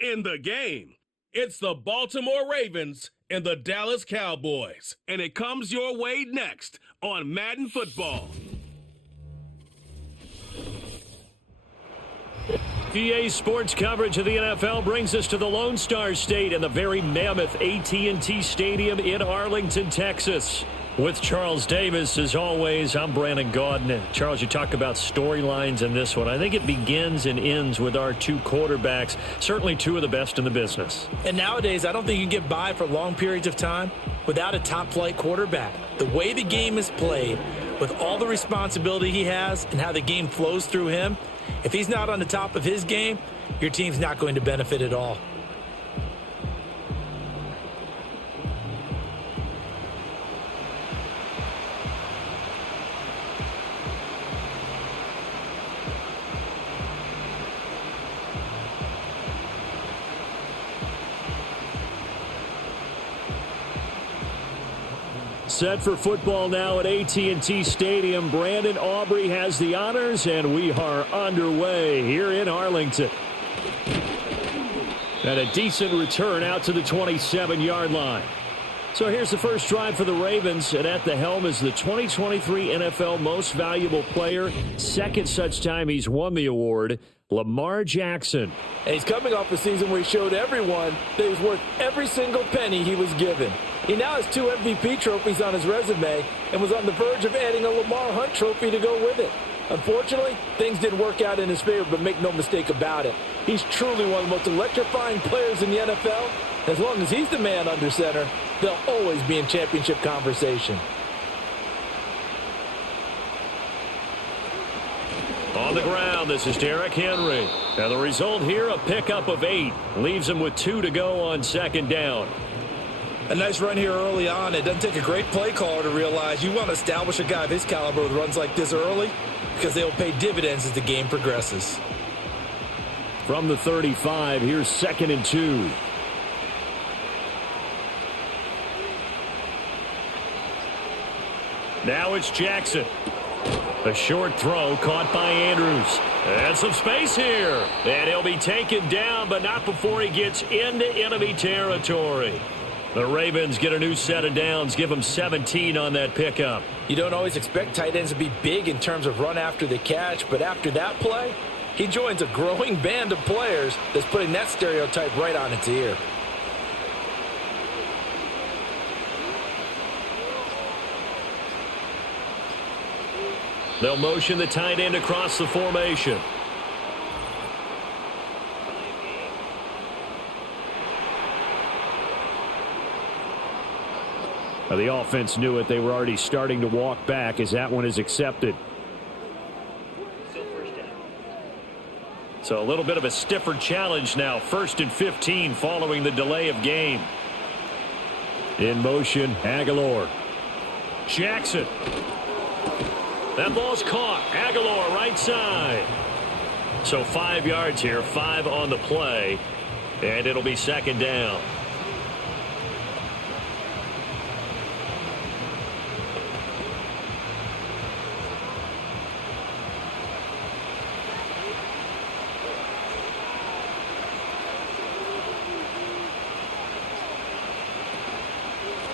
in the game. It's the Baltimore Ravens and the Dallas Cowboys, and it comes your way next on Madden Football. EA Sports coverage of the NFL brings us to the Lone Star State and the very mammoth AT&T Stadium in Arlington, Texas. With Charles Davis, as always, I'm Brandon Gaudin. Charles, you talk about storylines in this one. I think it begins and ends with our two quarterbacks, certainly two of the best in the business. And nowadays, I don't think you can get by for long periods of time without a top-flight quarterback. The way the game is played, with all the responsibility he has and how the game flows through him, if he's not on the top of his game, your team's not going to benefit at all. Set for football now at AT&T Stadium. Brandon Aubrey has the honors, and we are underway here in Arlington. And a decent return out to the 27-yard line. So here's the first drive for the Ravens, and at the helm is the 2023 NFL Most Valuable Player. Second such time he's won the award, Lamar Jackson. And he's coming off a season where he showed everyone that he was worth every single penny he was given. He now has 2 MVP trophies on his resume and was on the verge of adding a Lamar Hunt trophy to go with it. Unfortunately, things didn't work out in his favor, but make no mistake about it. He's truly one of the most electrifying players in the NFL. As long as he's the man under center, they'll always be in championship conversation. On the ground, this is Derrick Henry. Now the result here, a pickup of 8. Leaves him with 2 to go on second down. A nice run here early on. It doesn't take a great play caller to realize you want to establish a guy of his caliber with runs like this early because they will pay dividends as the game progresses. From the 35, here's 2nd and 2. Now it's Jackson. A short throw caught by Andrews. And some space here. And he'll be taken down, but not before he gets into enemy territory. The Ravens get a new set of downs, give them 17 on that pickup. You don't always expect tight ends to be big in terms of run after the catch, but after that play, he joins a growing band of players that's putting that stereotype right on its ear. They'll motion the tight end across the formation. Now the offense knew it. They were already starting to walk back as that one is accepted. So a little bit of a stiffer challenge now. 1st and 15 following the delay of game. In motion, Aguilar. Jackson. That ball's caught. Aguilar right side. So 5 yards here, 5 on the play, and it'll be 2nd down.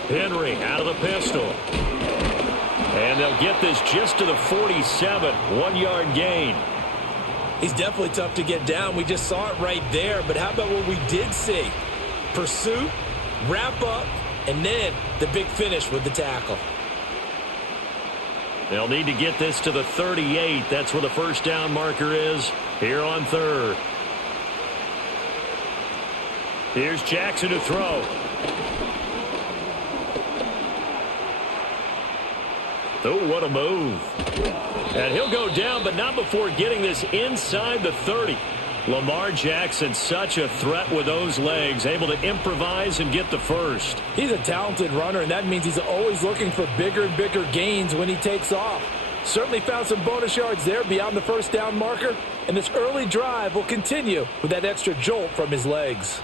Henry out of the pistol. And they'll get this just to the 47. 1-yard gain. He's definitely tough to get down. We just saw it right there. But how about what we did see? Pursuit, wrap up, and then the big finish with the tackle. They'll need to get this to the 38. That's where the first down marker is here on 3rd. Here's Jackson to throw. Oh, what a move. And he'll go down, but not before getting this inside the 30. Lamar Jackson, such a threat with those legs, able to improvise and get the first. He's a talented runner, and that means he's always looking for bigger and bigger gains when he takes off. Certainly found some bonus yards there beyond the first down marker, and this early drive will continue with that extra jolt from his legs.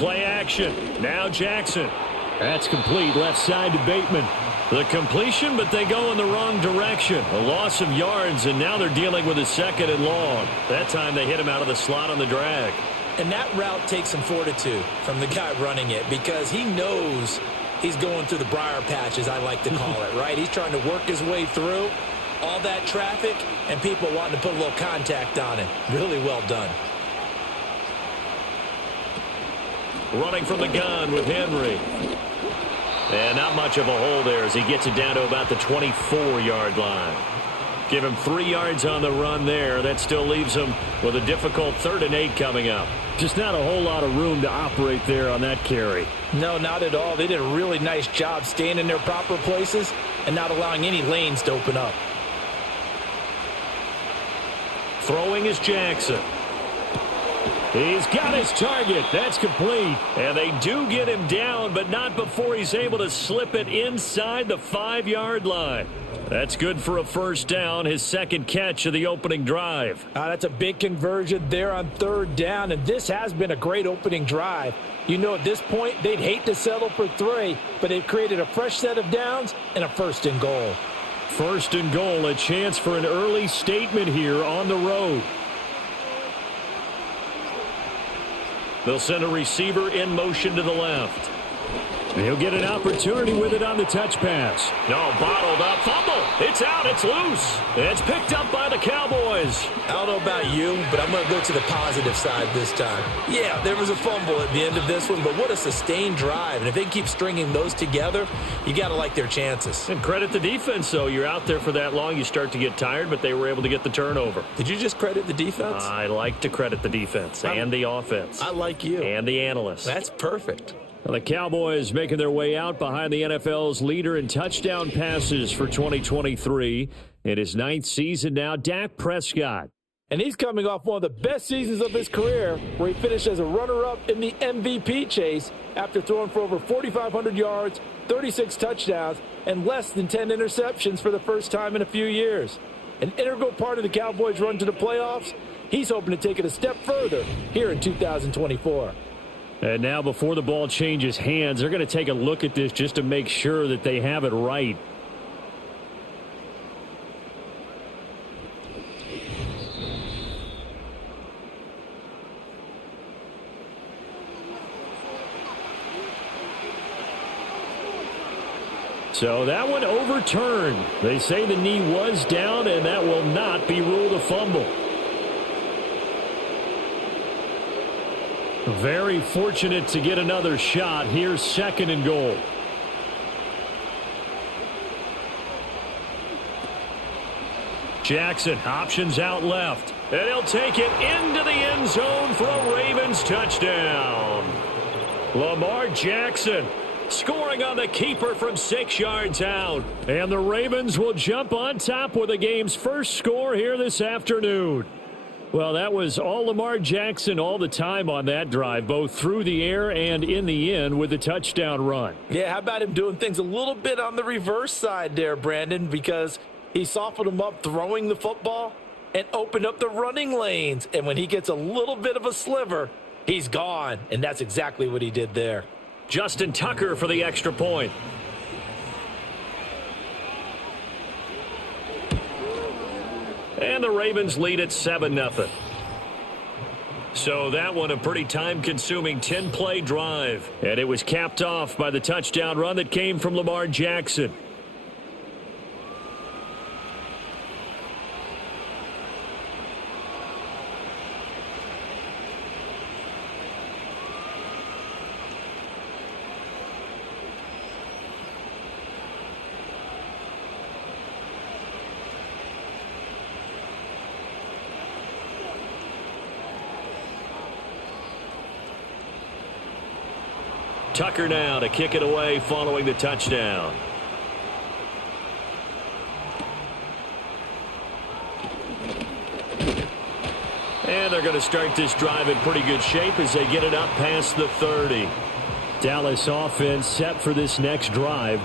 Play action. Now Jackson. That's complete left side to Bateman. The completion, but they go in the wrong direction. A loss of yards, and now they're dealing with a 2nd and long. That time they hit him out of the slot on the drag. And that route takes some fortitude from the guy running it because he knows he's going through the briar patch, as I like to call it, right? He's trying to work his way through all that traffic and people wanting to put a little contact on him. Really well done. Running from the gun with Henry. And not much of a hole there as he gets it down to about the 24-yard line. Give him 3 yards on the run there. That still leaves him with a difficult 3rd and 8 coming up. Just not a whole lot of room to operate there on that carry. No, not at all. They did a really nice job staying in their proper places and not allowing any lanes to open up. Throwing is Jackson. He's got his target. That's complete. And they do get him down, but not before he's able to slip it inside the 5-yard line. That's good for a 1st down, his 2nd catch of the opening drive. That's a big conversion there on 3rd down, and this has been a great opening drive. You know, at this point, they'd hate to settle for 3, but they've created a fresh set of downs and a 1st and goal. 1st and goal, a chance for an early statement here on the road. They'll send a receiver in motion to the left. He'll get an opportunity with it on the touch pass. No, bottled up. Fumble. It's out. It's loose. It's picked up by the Cowboys. I don't know about you, but I'm going to go to the positive side this time. Yeah, there was a fumble at the end of this one, but what a sustained drive. And if they keep stringing those together, you got to like their chances. And credit the defense, though. You're out there for that long, you start to get tired, but they were able to get the turnover. Did you just credit the defense? I like to credit the defense and the offense. I like you. And the analysts. That's perfect. The Cowboys making their way out behind the NFL's leader in touchdown passes for 2023. In his 9th season now, Dak Prescott. And he's coming off one of the best seasons of his career, where he finished as a runner-up in the MVP chase after throwing for over 4,500 yards, 36 touchdowns, and less than 10 interceptions for the first time in a few years. An integral part of the Cowboys' run to the playoffs, he's hoping to take it a step further here in 2024. And now before the ball changes hands, they're going to take a look at this just to make sure that they have it right. So that one overturned. They say the knee was down, and that will not be ruled a fumble. Very fortunate to get another shot. Here's 2nd and goal. Jackson options out left. And he'll take it into the end zone for a Ravens touchdown. Lamar Jackson scoring on the keeper from 6 yards out. And the Ravens will jump on top with the game's first score here this afternoon. Well, that was all Lamar Jackson all the time on that drive, both through the air and in the end with the touchdown run. Yeah, how about him doing things a little bit on the reverse side there, Brandon, because he softened him up throwing the football and opened up the running lanes. And when he gets a little bit of a sliver, he's gone. And that's exactly what he did there. Justin Tucker for the extra point. And the Ravens lead at 7-0. So that one a pretty time-consuming 10-play drive. And it was capped off by the touchdown run that came from Lamar Jackson. Tucker now to kick it away following the touchdown. And they're going to start this drive in pretty good shape as they get it up past the 30. Dallas offense set for this next drive.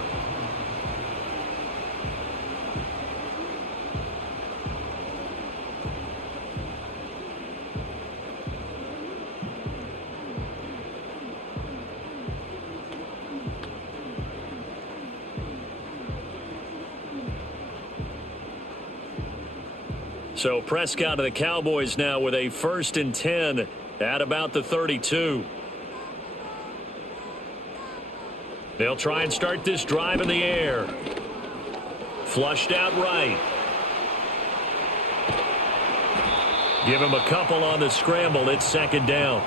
So Prescott of the Cowboys now with a 1st and 10 at about the 32. They'll try and start this drive in the air. Flushed out right. Give him a couple on the scramble. It's 2nd down.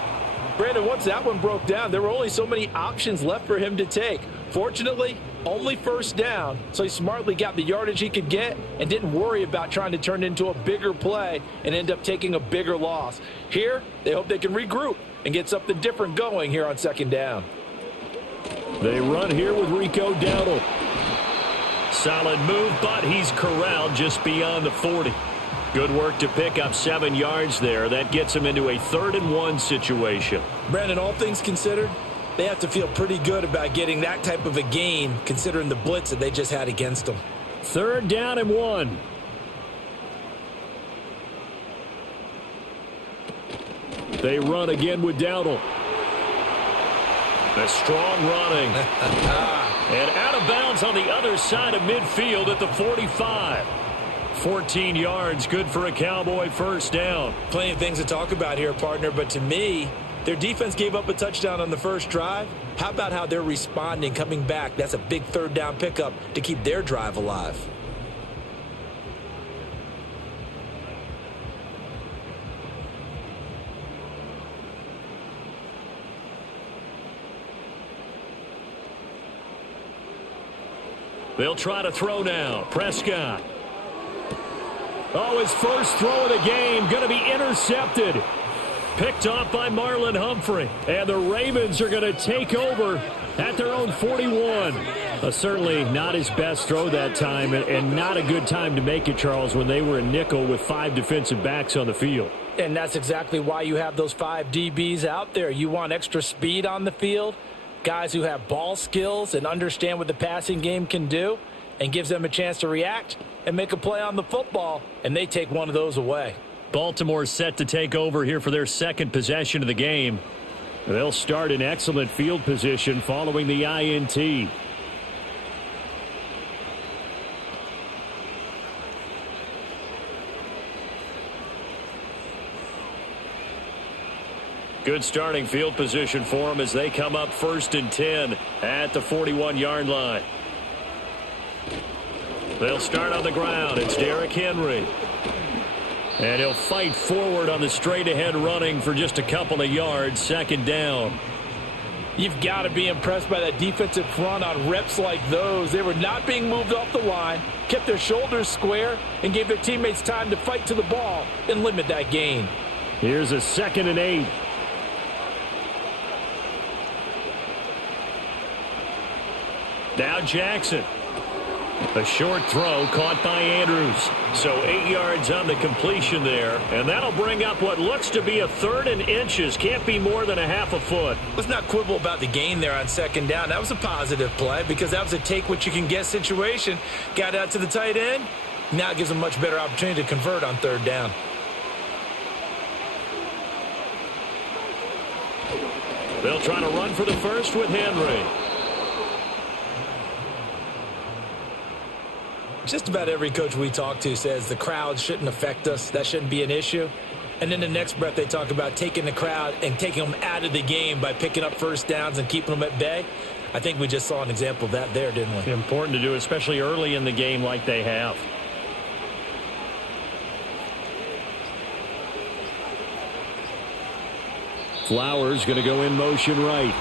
Brandon, once that one broke down, there were only so many options left for him to take. Fortunately, only 1st down, so he smartly got the yardage he could get and didn't worry about trying to turn it into a bigger play and end up taking a bigger loss. Here, they hope they can regroup and get something different going here on 2nd down. They run here with Rico Dowdle. Solid move, but he's corralled just beyond the 40. Good work to pick up 7 yards there. That gets him into a 3rd and 1 situation. Brandon, all things considered, they have to feel pretty good about getting that type of a gain considering the blitz that they just had against them. 3rd down and 1. They run again with Dowdle. A strong running. And out of bounds on the other side of midfield at the 45. 14 yards, good for a Cowboy 1st down. Plenty of things to talk about here, partner, but to me, their defense gave up a touchdown on the first drive. How about how they're responding, coming back? That's a big 3rd down pickup to keep their drive alive. They'll try to throw now. Prescott. Oh, his first throw of the game going to be intercepted. Picked off by Marlon Humphrey. And the Ravens are going to take over at their own 41. Certainly not his best throw that time, and not a good time to make it, Charles, when they were in nickel with 5 defensive backs on the field. And that's exactly why you have those 5 DBs out there. You want extra speed on the field, guys who have ball skills and understand what the passing game can do, and gives them a chance to react and make a play on the football, and they take one of those away. Baltimore set to take over here for their 2nd possession of the game. They'll start in excellent field position following the INT. Good starting field position for them as they come up 1st and 10 at the 41-yard line. They'll start on the ground. It's Derrick Henry. And he'll fight forward on the straight-ahead running for just a couple of yards. 2nd down. You've got to be impressed by that defensive front on reps like those. They were not being moved off the line, kept their shoulders square, and gave their teammates time to fight to the ball and limit that gain. Here's a 2nd and 8. Now Jackson. A short throw caught by Andrews. So 8 yards on the completion there. And that'll bring up what looks to be a 3rd and inches. Can't be more than a half a foot. Let's not quibble about the gain there on 2nd down. That was a positive play because that was a take-what-you-can-get situation. Got out to the tight end. Now it gives them a much better opportunity to convert on 3rd down. They'll try to run for the first with Henry. Just about every coach we talk to says the crowd shouldn't affect us. That shouldn't be an issue. And then the next breath they talk about taking the crowd and taking them out of the game by picking up 1st downs and keeping them at bay. I think we just saw an example of that there, didn't we? Important to do, especially early in the game like they have. Flowers going to go in motion right.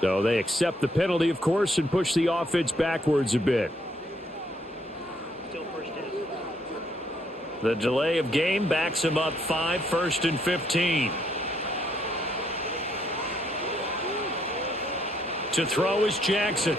So they accept the penalty, of course, and push the offense backwards a bit. The delay of game backs him up 5, 1st and 15. To throw is Jackson.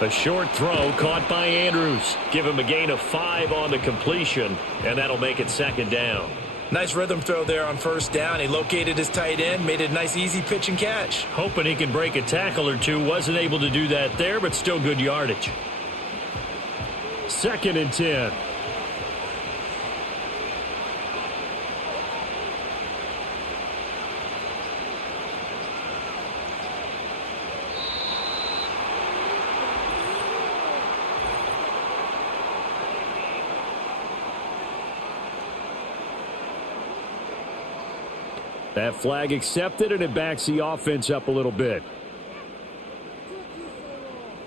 A short throw caught by Andrews. Give him a gain of 5 on the completion, and that'll make it 2nd down. Nice rhythm throw there on 1st down. He located his tight end, made it a nice easy pitch and catch. Hoping he can break a tackle or two. Wasn't able to do that there, but still good yardage. 2nd and 10. That flag accepted, and it backs the offense up a little bit.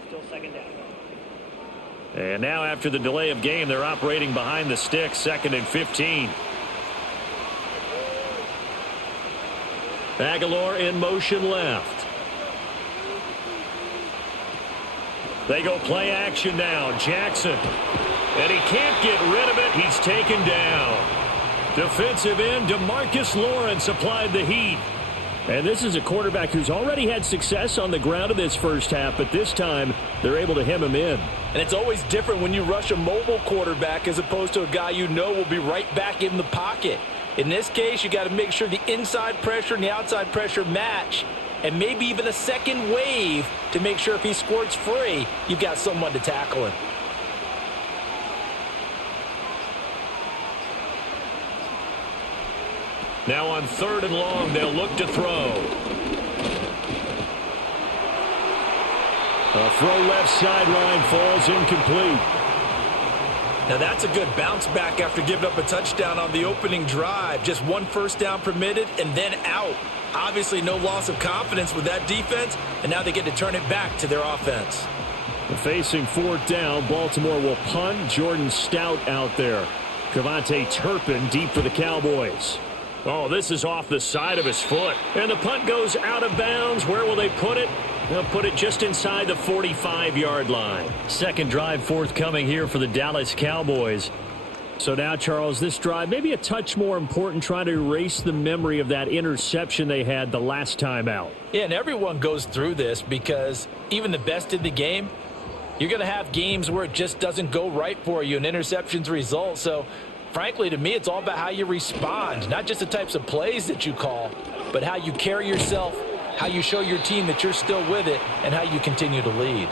Still second down. And now after the delay of game, they're operating behind the sticks, 2nd and 15. Aguilar in motion left. They go play action now. Jackson. And he can't get rid of it. He's taken down. Defensive end DeMarcus Lawrence applied the heat. And this is a quarterback who's already had success on the ground in this first half, but this time they're able to hem him in. And it's always different when you rush a mobile quarterback as opposed to a guy you know will be right back in the pocket. In this case, you got to make sure the inside pressure and the outside pressure match, and maybe even a second wave to make sure if he squirts free, you've got someone to tackle him. Now on 3rd and long, they'll look to throw. A throw left sideline falls incomplete. Now that's a good bounce back after giving up a touchdown on the opening drive. Just 1 first down permitted and then out. Obviously no loss of confidence with that defense, and now they get to turn it back to their offense. Facing 4th down, Baltimore will punt. Jordan Stout out there. Cavante Turpin deep for the Cowboys. Oh, this is off the side of his foot. And the punt goes out of bounds. Where will they put it? They'll put it just inside the 45-yard line. Second drive forthcoming here for the Dallas Cowboys. So now, Charles, this drive maybe a touch more important, trying to erase the memory of that interception they had the last time out. Yeah, and everyone goes through this because even the best in the game, you're going to have games where it just doesn't go right for you and interceptions result. So, frankly, to me, it's all about how you respond, not just the types of plays that you call, but how you carry yourself, how you show your team that you're still with it, and how you continue to lead.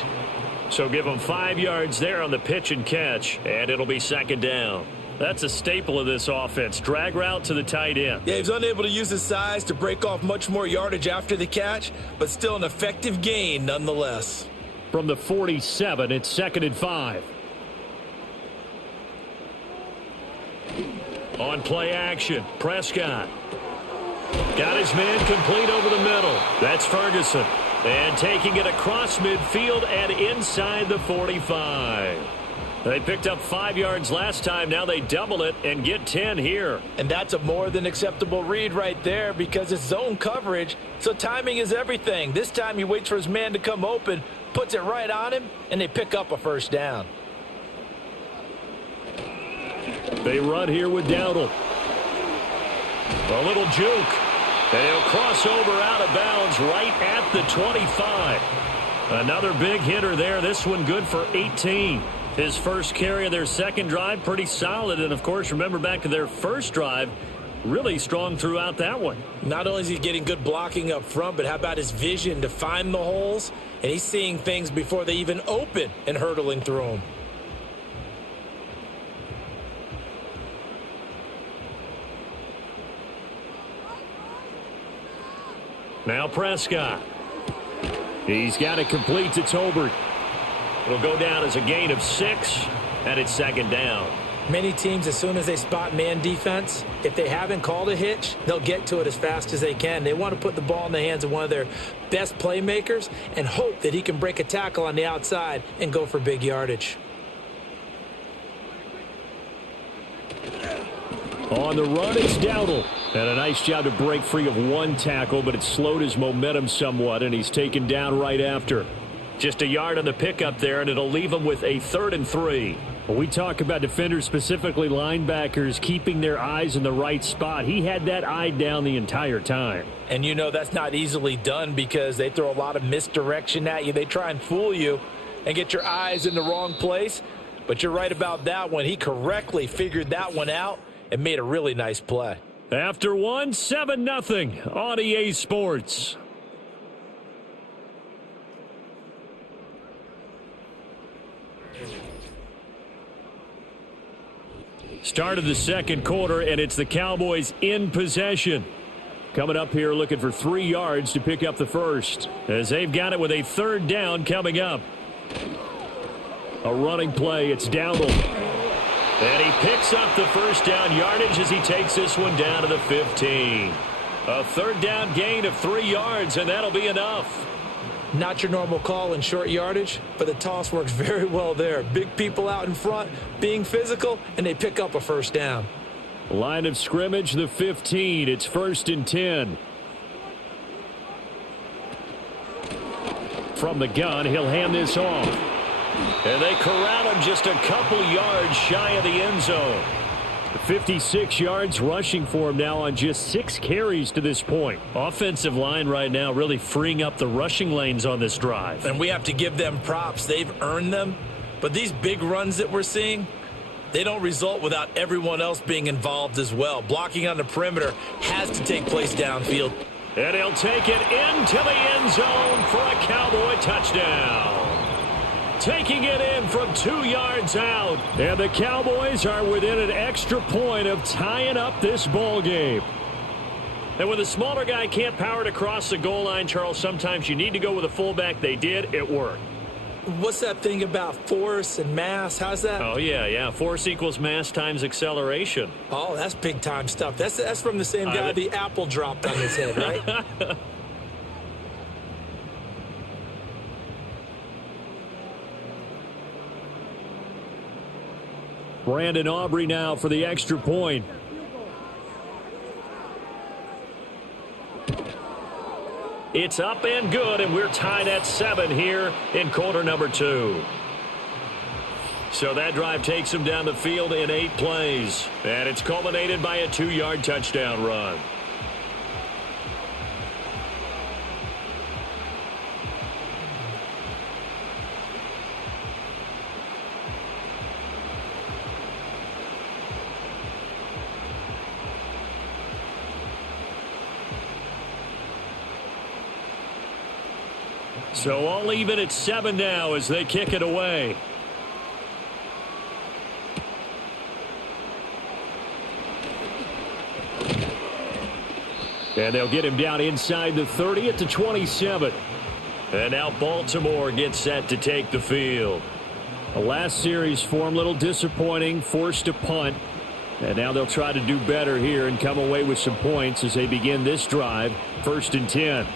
So give them 5 yards there on the pitch and catch, and it'll be 2nd down. That's a staple of this offense. Drag route to the tight end. Yeah, he's unable to use his size to break off much more yardage after the catch, but still an effective gain nonetheless. From the 47, it's 2nd and 5. On play action, Prescott. Got his man complete over the middle. That's Ferguson. And taking it across midfield and inside the 45. They picked up 5 yards last time. Now they double it and get 10 here. And that's a more than acceptable read right there because it's zone coverage, so timing is everything. This time he waits for his man to come open, puts it right on him, and they pick up a first down. They run here with Dowdle. A little juke. And he'll cross over out of bounds right at the 25. Another big hitter there. This one good for 18. His first carry of their second drive, pretty solid. And, of course, remember back to their first drive, really strong throughout that one. Not only is he getting good blocking up front, but how about his vision to find the holes? And he's seeing things before they even open and hurtling through them. Now Prescott. He's got it complete to Tolbert. It'll go down as a gain of 6, and it's 2nd down. Many teams, as soon as they spot man defense, if they haven't called a hitch, they'll get to it as fast as they can. They want to put the ball in the hands of one of their best playmakers and hope that he can break a tackle on the outside and go for big yardage. On the run, it's Dowdle. And a nice job to break free of one tackle, but it slowed his momentum somewhat, and he's taken down right after. Just a yard on the pickup there, and it'll leave him with a 3rd and 3. When we talk about defenders, specifically linebackers, keeping their eyes in the right spot, he had that eye down the entire time. And you know that's not easily done because they throw a lot of misdirection at you. They try and fool you and get your eyes in the wrong place. But you're right about that one. He correctly figured that one out and made a really nice play. After one, 7-0 on EA Sports. Start of the second quarter, and it's the Cowboys in possession. Coming up here looking for 3 yards to pick up the first, as they've got it with a 3rd down coming up. A running play, it's Dowdle. And he picks up the first down yardage as he takes this one down to the 15. A third down gain of 3 yards, and that'll be enough. Not your normal call in short yardage, but the toss works very well there. Big people out in front, being physical, and they pick up a first down. Line of scrimmage, the 15. It's 1st and 10. From the gun, he'll hand this off. And they corral him just a couple yards shy of the end zone. 56 yards rushing for him now on just 6 carries to this point. Offensive line right now really freeing up the rushing lanes on this drive. And we have to give them props. They've earned them. But these big runs that we're seeing, they don't result without everyone else being involved as well. Blocking on the perimeter has to take place downfield. And he'll take it into the end zone for a Cowboy touchdown. Taking it in from 2 yards out. And the Cowboys are within an extra point of tying up this ball game. And when the smaller guy can't power it across the goal line, Charles, sometimes you need to go with a fullback. They did. It worked. What's that thing about force and mass? How's that? Oh, yeah. Force equals mass times acceleration. Oh, that's big-time stuff. That's from the same guy the apple dropped on his head, right? Brandon Aubrey now for the extra point. It's up and good, and we're tied at 7 here in quarter number 2. So that drive takes him down the field in 8 plays. And it's culminated by a 2-yard touchdown run. So all even at 7 now as they kick it away. And they'll get him down inside the 30 at the 27. And now Baltimore gets set to take the field. The last series form, a little disappointing, forced to punt. And now they'll try to do better here and come away with some points as they begin this drive, 1st and 10.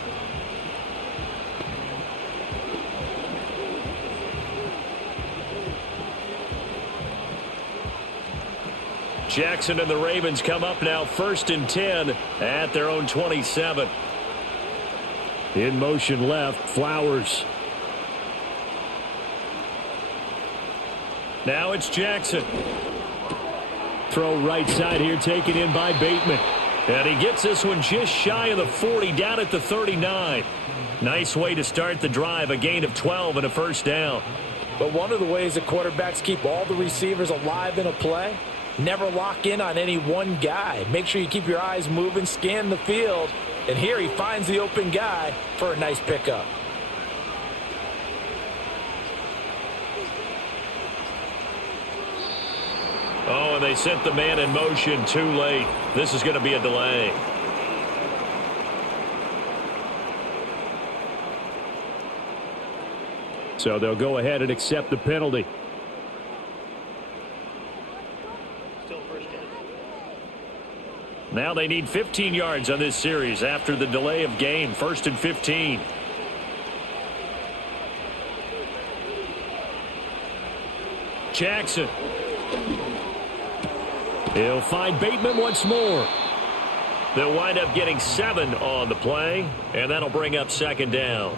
Jackson and the Ravens come up now 1st and 10 at their own 27. In motion left, Flowers. Now it's Jackson. Throw right side here taken in by Bateman. And he gets this one just shy of the 40 down at the 39. Nice way to start the drive, a gain of 12 and a first down. But one of the ways that quarterbacks keep all the receivers alive in a play, never lock in on any one guy. Make sure you keep your eyes moving, scan the field. And here he finds the open guy for a nice pickup. Oh, and they sent the man in motion too late. This is going to be a delay. So they'll go ahead and accept the penalty. Now they need 15 yards on this series after the delay of game. 1st and 15. Jackson. He'll find Bateman once more. They'll wind up getting 7 on the play, and that'll bring up 2nd down.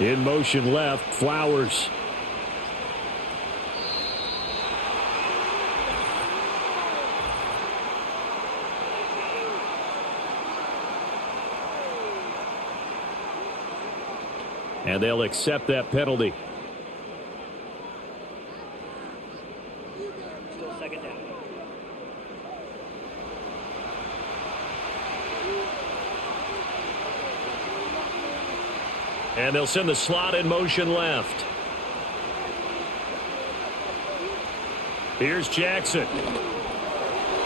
In motion left, Flowers. And they'll accept that penalty. Still 2nd down. And they'll send the slot in motion left. Here's Jackson.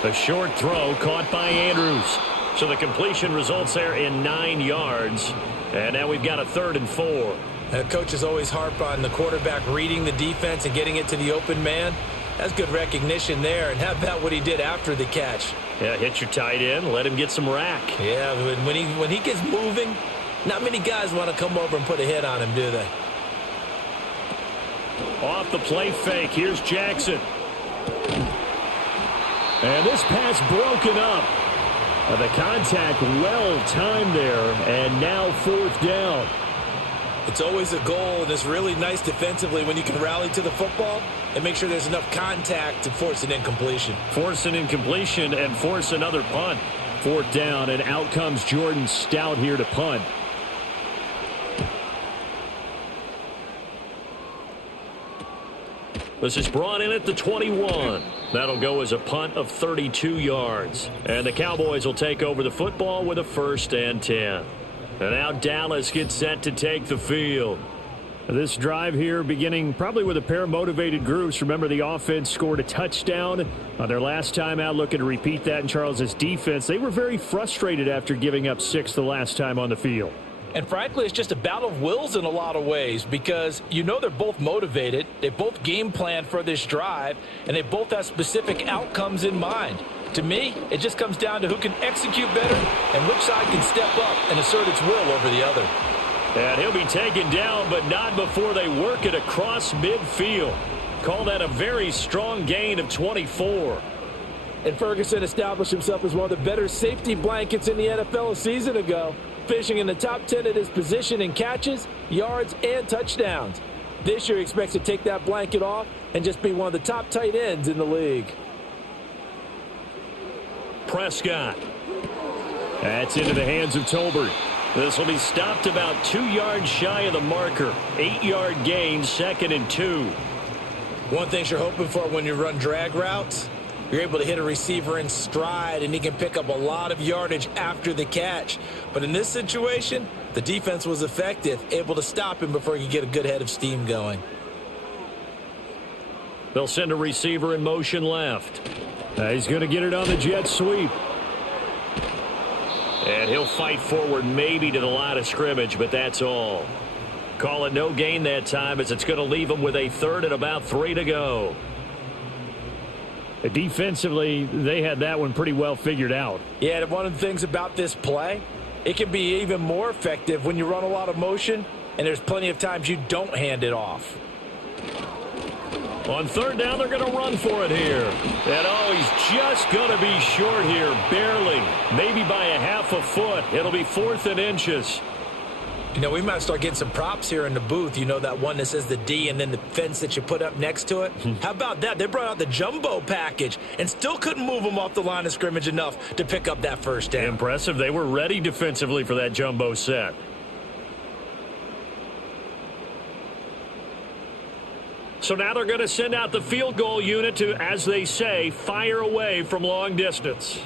A short throw caught by Andrews. So the completion results there in 9 yards. And now we've got a 3rd and 4. Coaches always harp on the quarterback reading the defense and getting it to the open man. That's good recognition there. And how about what he did after the catch? Yeah, hit your tight end, let him get some rack. Yeah, when he gets moving, not many guys want to come over and put a hit on him, do they? Off the play fake, here's Jackson. And this pass broken up. The contact well timed there, and now 4th down. It's always a goal, and it's really nice defensively when you can rally to the football and make sure there's enough contact to force an incompletion. Force an incompletion and force another punt. 4th down, and out comes Jordan Stout here to punt. This is brought in at the 21. That'll go as a punt of 32 yards. And the Cowboys will take over the football with a 1st and 10. And now Dallas gets set to take the field. This drive here beginning probably with a pair of motivated groups. Remember, the offense scored a touchdown on their last time out, looking to repeat that in Charles's defense. They were very frustrated after giving up 6 the last time on the field. And frankly, it's just a battle of wills in a lot of ways because you know they're both motivated. They both game plan for this drive, and they both have specific outcomes in mind. To me, it just comes down to who can execute better and which side can step up and assert its will over the other. And he'll be taken down, but not before they work it across midfield. Call that a very strong gain of 24. And Ferguson established himself as one of the better safety blankets in the NFL a season ago, finishing in the top 10 at his position in catches, yards, and touchdowns. This year he expects to take that blanket off and just be one of the top tight ends in the league. Prescott. That's into the hands of Tolbert. This will be stopped about 2 yards shy of the marker. 8-yard gain, 2nd and 2. One thing you're hoping for when you run drag routes, you're able to hit a receiver in stride, and he can pick up a lot of yardage after the catch. But in this situation, the defense was effective, able to stop him before he could get a good head of steam going. They'll send a receiver in motion left. He's going to get it on the jet sweep. And he'll fight forward maybe to the line of scrimmage, but that's all. Call it no gain that time as it's going to leave him with a 3rd and about 3 to go. Defensively, they had that one pretty well figured out. Yeah, and one of the things about this play, it can be even more effective when you run a lot of motion, and there's plenty of times you don't hand it off. On 3rd down, they're going to run for it here. And, oh, he's just going to be short here, barely. Maybe by a half a foot. It'll be 4th and inches. You know, we might start getting some props here in the booth. You know, that one that says the D and then the fence that you put up next to it? How about that? They brought out the jumbo package and still couldn't move them off the line of scrimmage enough to pick up that 1st down. Impressive. They were ready defensively for that jumbo set. So now they're going to send out the field goal unit to, as they say, fire away from long distance.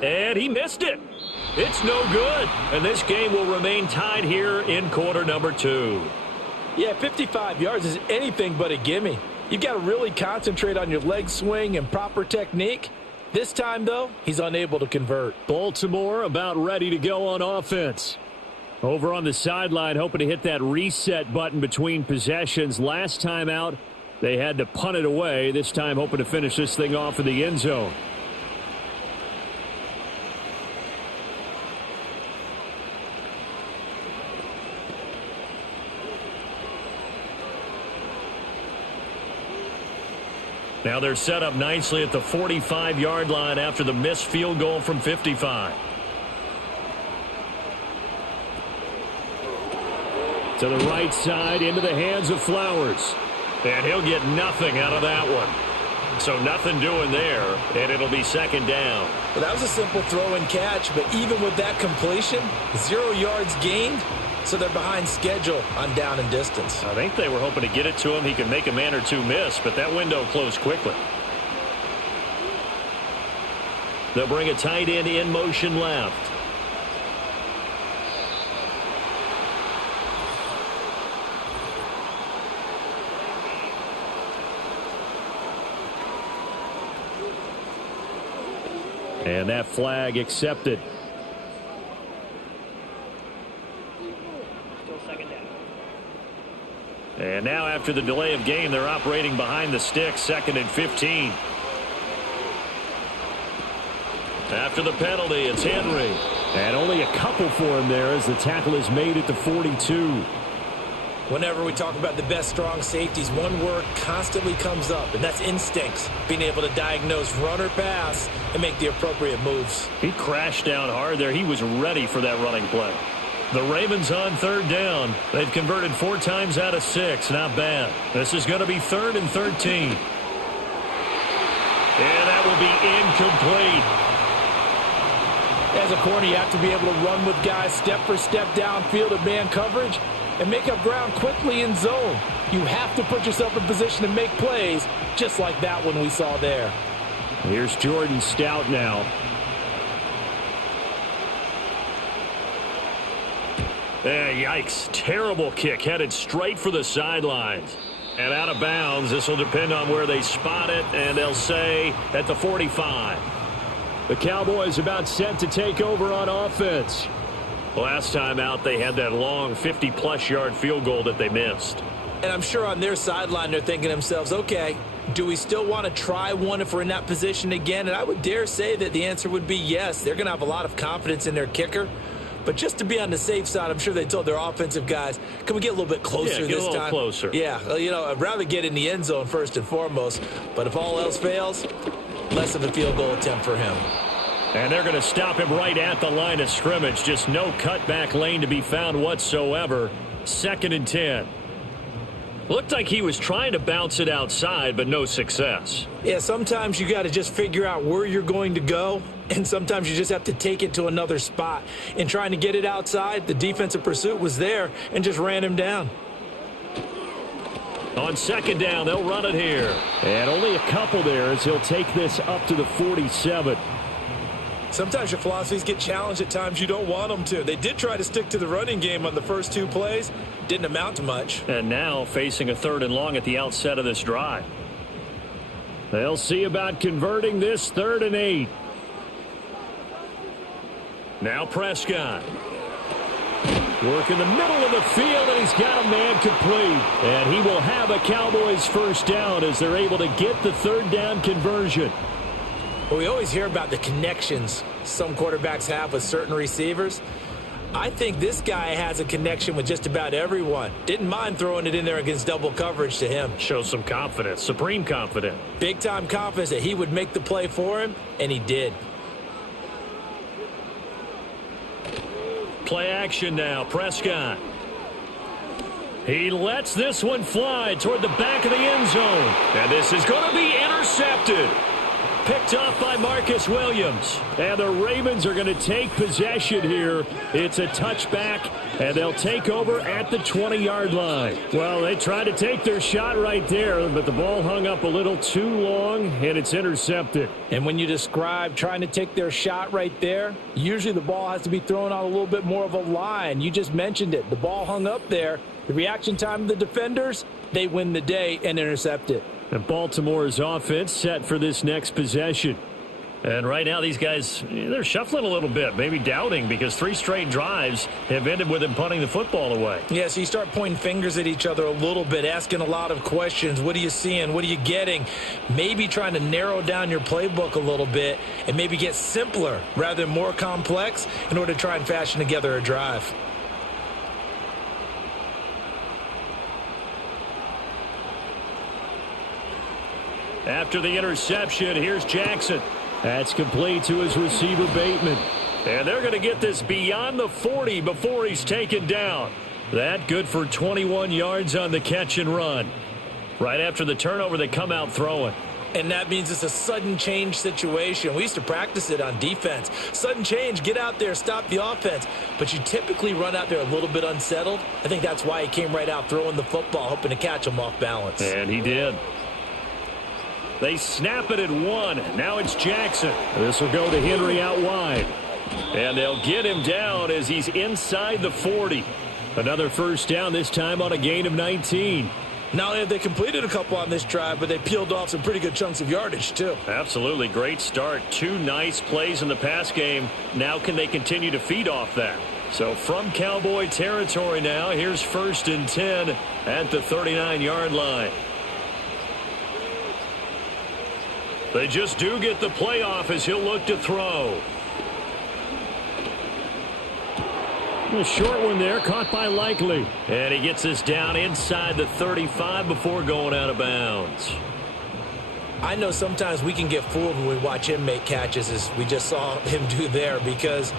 And he missed it. It's no good. And this game will remain tied here in quarter number 2. Yeah, 55 yards is anything but a gimme. You've got to really concentrate on your leg swing and proper technique. This time, though, he's unable to convert. Baltimore about ready to go on offense. Over on the sideline, hoping to hit that reset button between possessions. Last time out, they had to punt it away. This time, hoping to finish this thing off in the end zone. Now they're set up nicely at the 45-yard line after the missed field goal from 55. To the right side, into the hands of Flowers. And he'll get nothing out of that one. So nothing doing there, and it'll be 2nd down. Well, that was a simple throw and catch, but even with that completion, 0 yards gained, so they're behind schedule on down and distance. I think they were hoping to get it to him. He can make a man or two miss, but that window closed quickly. They'll bring a tight end in motion left. And that flag accepted. And now after the delay of game, they're operating behind the sticks, 2nd and 15. After the penalty, it's Henry. And only a couple for him there as the tackle is made at the 42. Whenever we talk about the best strong safeties, one word constantly comes up, and that's instincts. Being able to diagnose run or pass and make the appropriate moves. He crashed down hard there. He was ready for that running play. The Ravens on 3rd down. They've converted 4 times out of 6. Not bad. This is going to be 3rd and 13. And that will be incomplete. As a corner, you have to be able to run with guys step for step downfield in man coverage and make up ground quickly in zone. You have to put yourself in position to make plays, just like that one we saw there. Here's Jordan Stout now. Yikes. Terrible kick headed straight for the sidelines. And out of bounds. This will depend on where they spot it, and they'll say at the 45. The Cowboys about set to take over on offense. Last time out, they had that long 50-plus yard field goal that they missed. And I'm sure on their sideline, they're thinking to themselves, okay, do we still want to try one if we're in that position again? And I would dare say that the answer would be yes. They're going to have a lot of confidence in their kicker. But just to be on the safe side, I'm sure they told their offensive guys, can we get a little bit closer this time? Get a little closer. Yeah, well, you know, I'd rather get in the end zone first and foremost. But if all else fails, less of a field goal attempt for him. And they're going to stop him right at the line of scrimmage. Just no cutback lane to be found whatsoever. 2nd and 10. Looked like he was trying to bounce it outside, but no success. Yeah, sometimes you got to just figure out where you're going to go, and sometimes you just have to take it to another spot. In trying to get it outside, the defensive pursuit was there and just ran him down. On 2nd down, they'll run it here. And only a couple there as he'll take this up to the 47. Sometimes your philosophies get challenged at times you don't want them to. They did try to stick to the running game on the first 2 plays. Didn't amount to much. And now facing a 3rd and long at the outset of this drive. They'll see about converting this 3rd and 8. Now Prescott. Work in the middle of the field, and he's got a man complete. And he will have a Cowboys first down as they're able to get the 3rd down conversion. Well, we always hear about the connections some quarterbacks have with certain receivers. I think this guy has a connection with just about everyone. Didn't mind throwing it in there against double coverage to him. Shows some confidence, supreme confidence. Big-time confidence that he would make the play for him, and he did. Play action now, Prescott. He lets this one fly toward the back of the end zone. And this is going to be intercepted. Picked off by Marcus Williams. And the Ravens are going to take possession here. It's a touchback, and they'll take over at the 20-yard line. Well, they tried to take their shot right there, but the ball hung up a little too long, and it's intercepted. And when you describe trying to take their shot right there, usually the ball has to be thrown on a little bit more of a line. You just mentioned it. The ball hung up there. The reaction time of the defenders, they win the day and intercept it. And Baltimore's offense set for this next possession. And right now these guys, they're shuffling a little bit, maybe doubting, because 3 straight drives have ended with them punting the football away. Yeah, so you start pointing fingers at each other a little bit, asking a lot of questions. What are you seeing? What are you getting? Maybe trying to narrow down your playbook a little bit and maybe get simpler rather than more complex in order to try and fashion together a drive. After the interception, here's Jackson. That's complete to his receiver, Bateman. And they're going to get this beyond the 40 before he's taken down. That good for 21 yards on the catch and run. Right after the turnover, they come out throwing. And that means it's a sudden change situation. We used to practice it on defense. Sudden change, get out there, stop the offense. But you typically run out there a little bit unsettled. I think that's why he came right out throwing the football, hoping to catch him off balance. And he did. They snap it at 1. Now it's Jackson. This will go to Henry out wide. And they'll get him down as he's inside the 40. Another first down, this time on a gain of 19. Not only have they completed a couple on this drive, but they peeled off some pretty good chunks of yardage, too. Absolutely. Great start. 2 nice plays in the pass game. Now can they continue to feed off that? So from Cowboy territory now, here's 1st and 10 at the 39-yard line. They just do get the playoff as he'll look to throw. A short one there, caught by Likely. And he gets this down inside the 35 before going out of bounds. I know sometimes we can get fooled when we watch him make catches, as we just saw him do there, because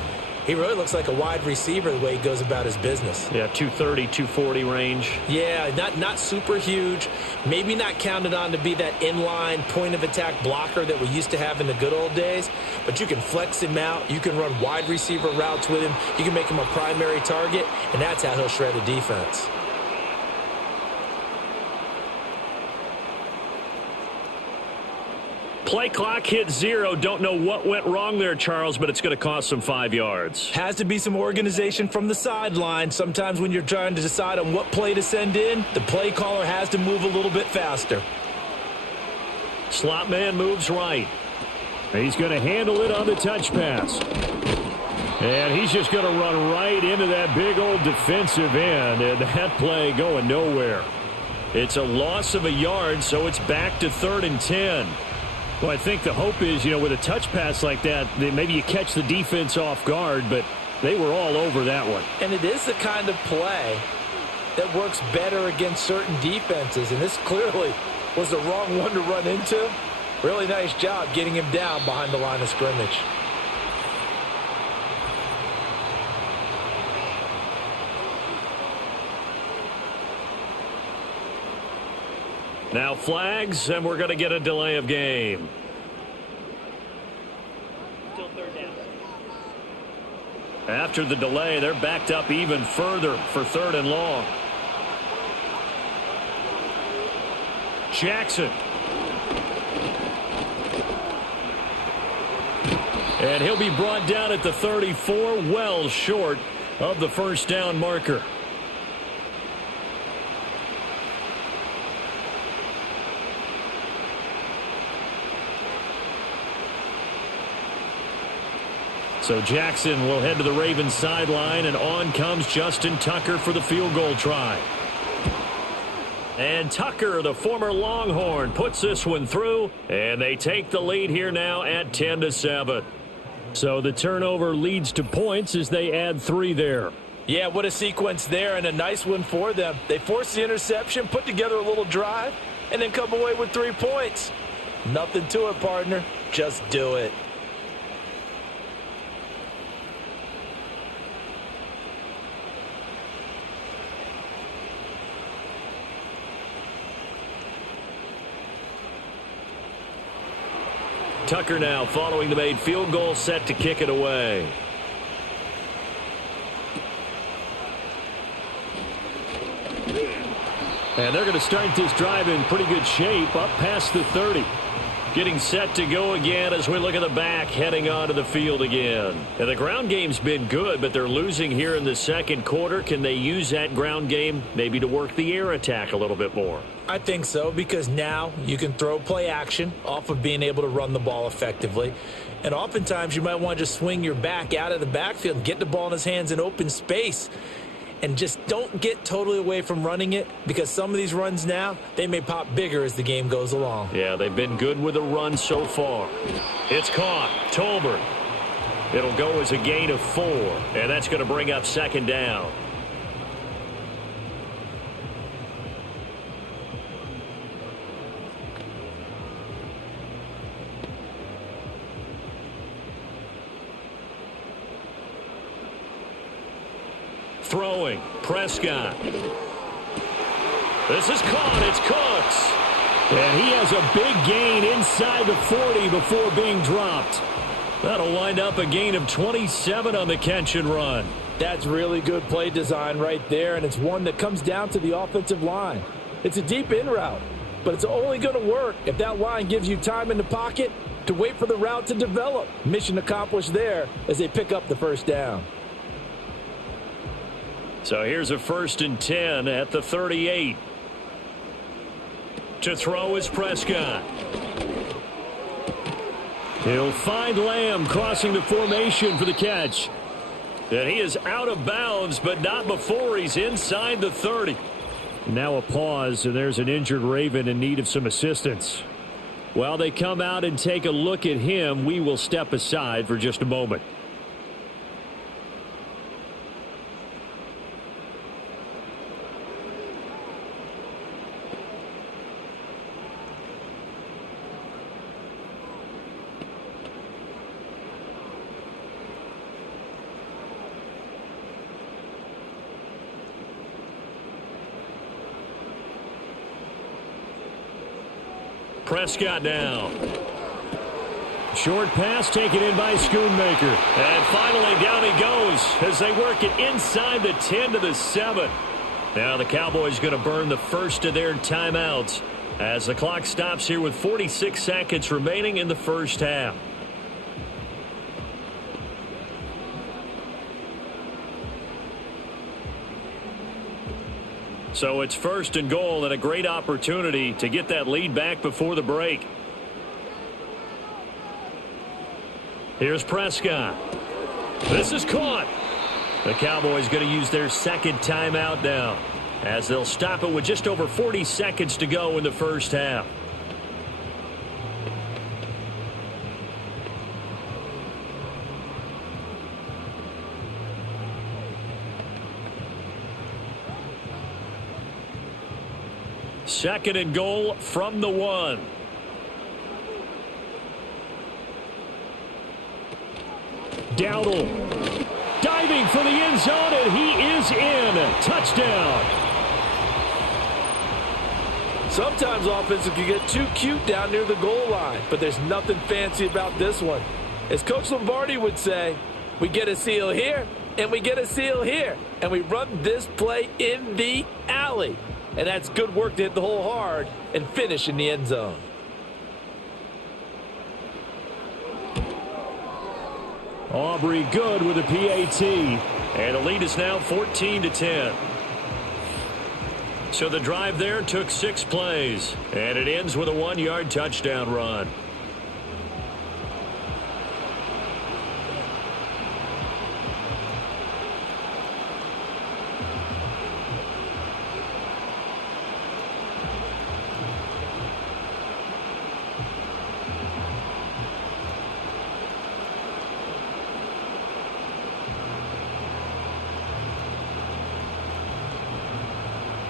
he really looks like a wide receiver the way he goes about his business. Yeah, 230, 240 range. Yeah, not super huge. Maybe not counted on to be that inline point-of-attack blocker that we used to have in the good old days. But you can flex him out. You can run wide receiver routes with him. You can make him a primary target, and that's how he'll shred a defense. Play clock hit 0. Don't know what went wrong there, Charles, but it's going to cost them 5 yards. Has to be some organization from the sideline. Sometimes when you're trying to decide on what play to send in, the play caller has to move a little bit faster. Slot man moves right. He's going to handle it on the touch pass. And he's just going to run right into that big old defensive end, and that play going nowhere. It's a loss of a yard, so it's back to 3rd and 10. Well, I think the hope is, with a touch pass like that, maybe you catch the defense off guard, but they were all over that one. And it is the kind of play that works better against certain defenses, and this clearly was the wrong one to run into. Really nice job getting him down behind the line of scrimmage. Now flags, and we're going to get a delay of game. Still 3rd down. After the delay, they're backed up even further for 3rd and long. Jackson. And he'll be brought down at the 34, well short of the 1st down marker. So Jackson will head to the Ravens sideline, and on comes Justin Tucker for the field goal try. And Tucker, the former Longhorn, puts this one through, and they take the lead here now at 10-7. So the turnover leads to points as they add 3 there. Yeah, what a sequence there, and a nice one for them. They force the interception, put together a little drive, and then come away with 3 points. Nothing to it, partner. Just do it. Tucker now following the made field goal, set to kick it away. And they're going to start this drive in pretty good shape, up past the 30. Getting set to go again as we look at the back, heading onto the field again. And the ground game's been good, but they're losing here in the 2nd quarter. Can they use that ground game maybe to work the air attack a little bit more? I think so, because now you can throw play action off of being able to run the ball effectively. And oftentimes you might want to just swing your back out of the backfield and get the ball in his hands in open space. And just don't get totally away from running it, because some of these runs now, they may pop bigger as the game goes along. Yeah, they've been good with the run so far. It's caught. Tolbert. It'll go as a gain of 4, and that's going to bring up 2nd down. Throwing, Prescott. This is caught. It's Cooks. And he has a big gain inside the 40 before being dropped. That'll wind up a gain of 27 on the catch and run. That's really good play design right there, and it's one that comes down to the offensive line. It's a deep in route, but it's only going to work if that line gives you time in the pocket to wait for the route to develop. Mission accomplished there as they pick up the 1st down. So here's a 1st and 10 at the 38. To throw is Prescott. He'll find Lamb crossing the formation for the catch. And he is out of bounds, but not before he's inside the 30. Now a pause, and there's an injured Raven in need of some assistance. While they come out and take a look at him, we will step aside for just a moment. Prescott now. Short pass taken in by Schoonmaker. And finally down he goes as they work it inside the 10 to the 7. Now the Cowboys going to burn the first of their timeouts as the clock stops here with 46 seconds remaining in the first half. So it's first and goal and a great opportunity to get that lead back before the break. Here's Prescott. This is caught. The Cowboys going to use their second timeout now as they'll stop it with just over 40 seconds to go in the first half. Second and goal from the 1. Dowdle diving for the end zone, and he is in. Touchdown. Sometimes offenses can get too cute down near the goal line, but there's nothing fancy about this one. As Coach Lombardi would say, we get a seal here, and we get a seal here, and we run this play in the alley. And that's good work to hit the hole hard and finish in the end zone. Aubrey good with a PAT. And the lead is now 14-10. So the drive there took 6 plays. And it ends with a 1-yard touchdown run.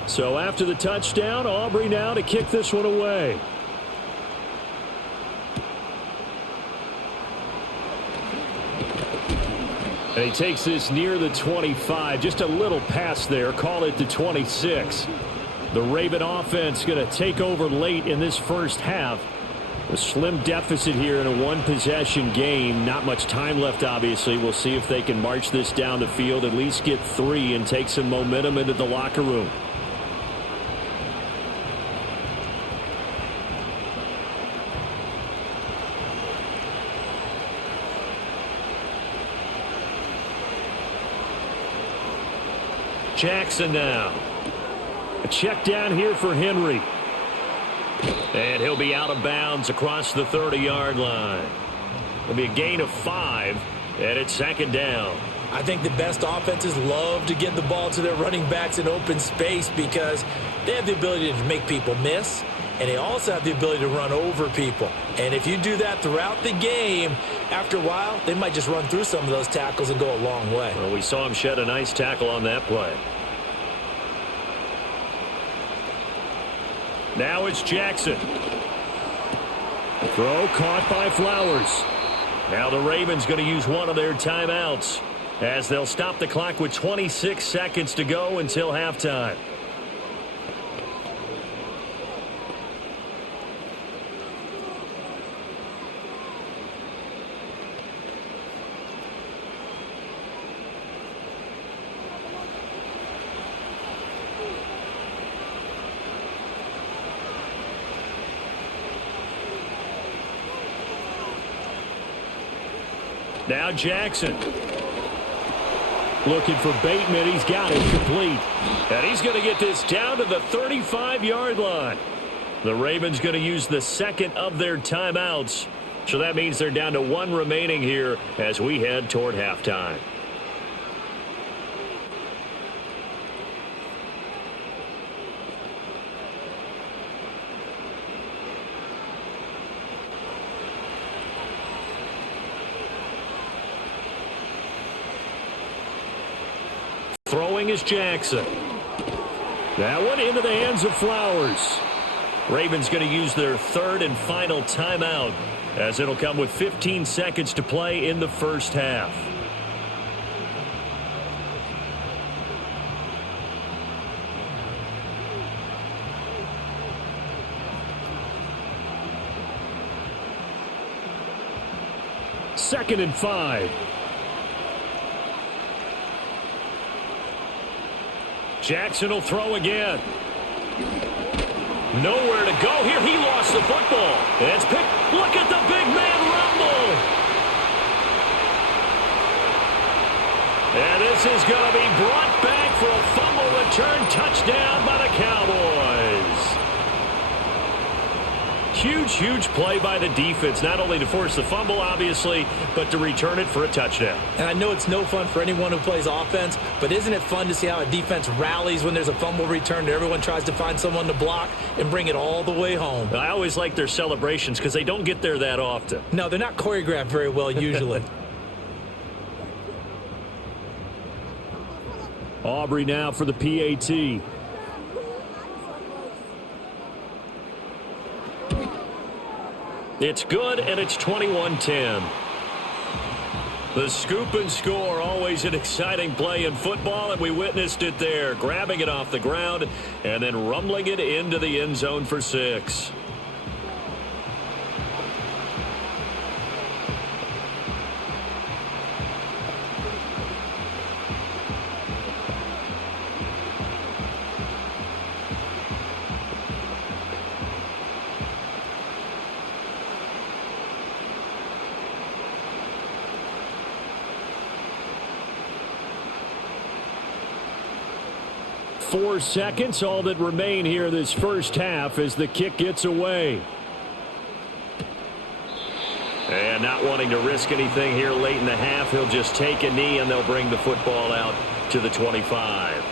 So after the touchdown, Aubrey now to kick this one away. And he takes this near the 25. Just a little pass there. Call it the 26. The Raven offense going to take over late in this first half. A slim deficit here in a one-possession game. Not much time left, obviously. We'll see if they can march this down the field, at least get 3, and take some momentum into the locker room. Jackson now. A check down here for Henry. And he'll be out of bounds across the 30-yard line. It'll be a gain of 5, and it's second down. I think the best offenses love to get the ball to their running backs in open space because they have the ability to make people miss, and they also have the ability to run over people. And if you do that throughout the game, after a while, they might just run through some of those tackles and go a long way. Well, we saw him shed a nice tackle on that play. Now it's Jackson. Throw caught by Flowers. Now the Ravens going to use one of their timeouts as they'll stop the clock with 26 seconds to go until halftime. Now Jackson. Looking for Bateman. He's got it complete. And he's going to get this down to the 35-yard line. The Ravens going to use the second of their timeouts. So that means they're down to one remaining here as we head toward halftime. Throwing is Jackson. That one into the hands of Flowers. Ravens going to use their third and final timeout as it'll come with 15 seconds to play in the first half. Second and 5. Jackson will throw again. Nowhere to go here. He lost the football. It's picked. Look at the big man rumble. And this is going to be brought back for a fumble return touchdown by the Cowboys. Huge, huge play by the defense, not only to force the fumble, obviously, but to return it for a touchdown. And I know it's no fun for anyone who plays offense, but isn't it fun to see how a defense rallies when there's a fumble return and everyone tries to find someone to block and bring it all the way home? I always like their celebrations because they don't get there that often. No, they're not choreographed very well usually. Aubrey now for the PAT. It's good, and it's 21-10. The scoop and score, always an exciting play in football, and we witnessed it there, grabbing it off the ground and then rumbling it into the end zone for 6. Four seconds, all that remain here this first half as the kick gets away. And not wanting to risk anything here late in the half, he'll just take a knee and they'll bring the football out to the 25.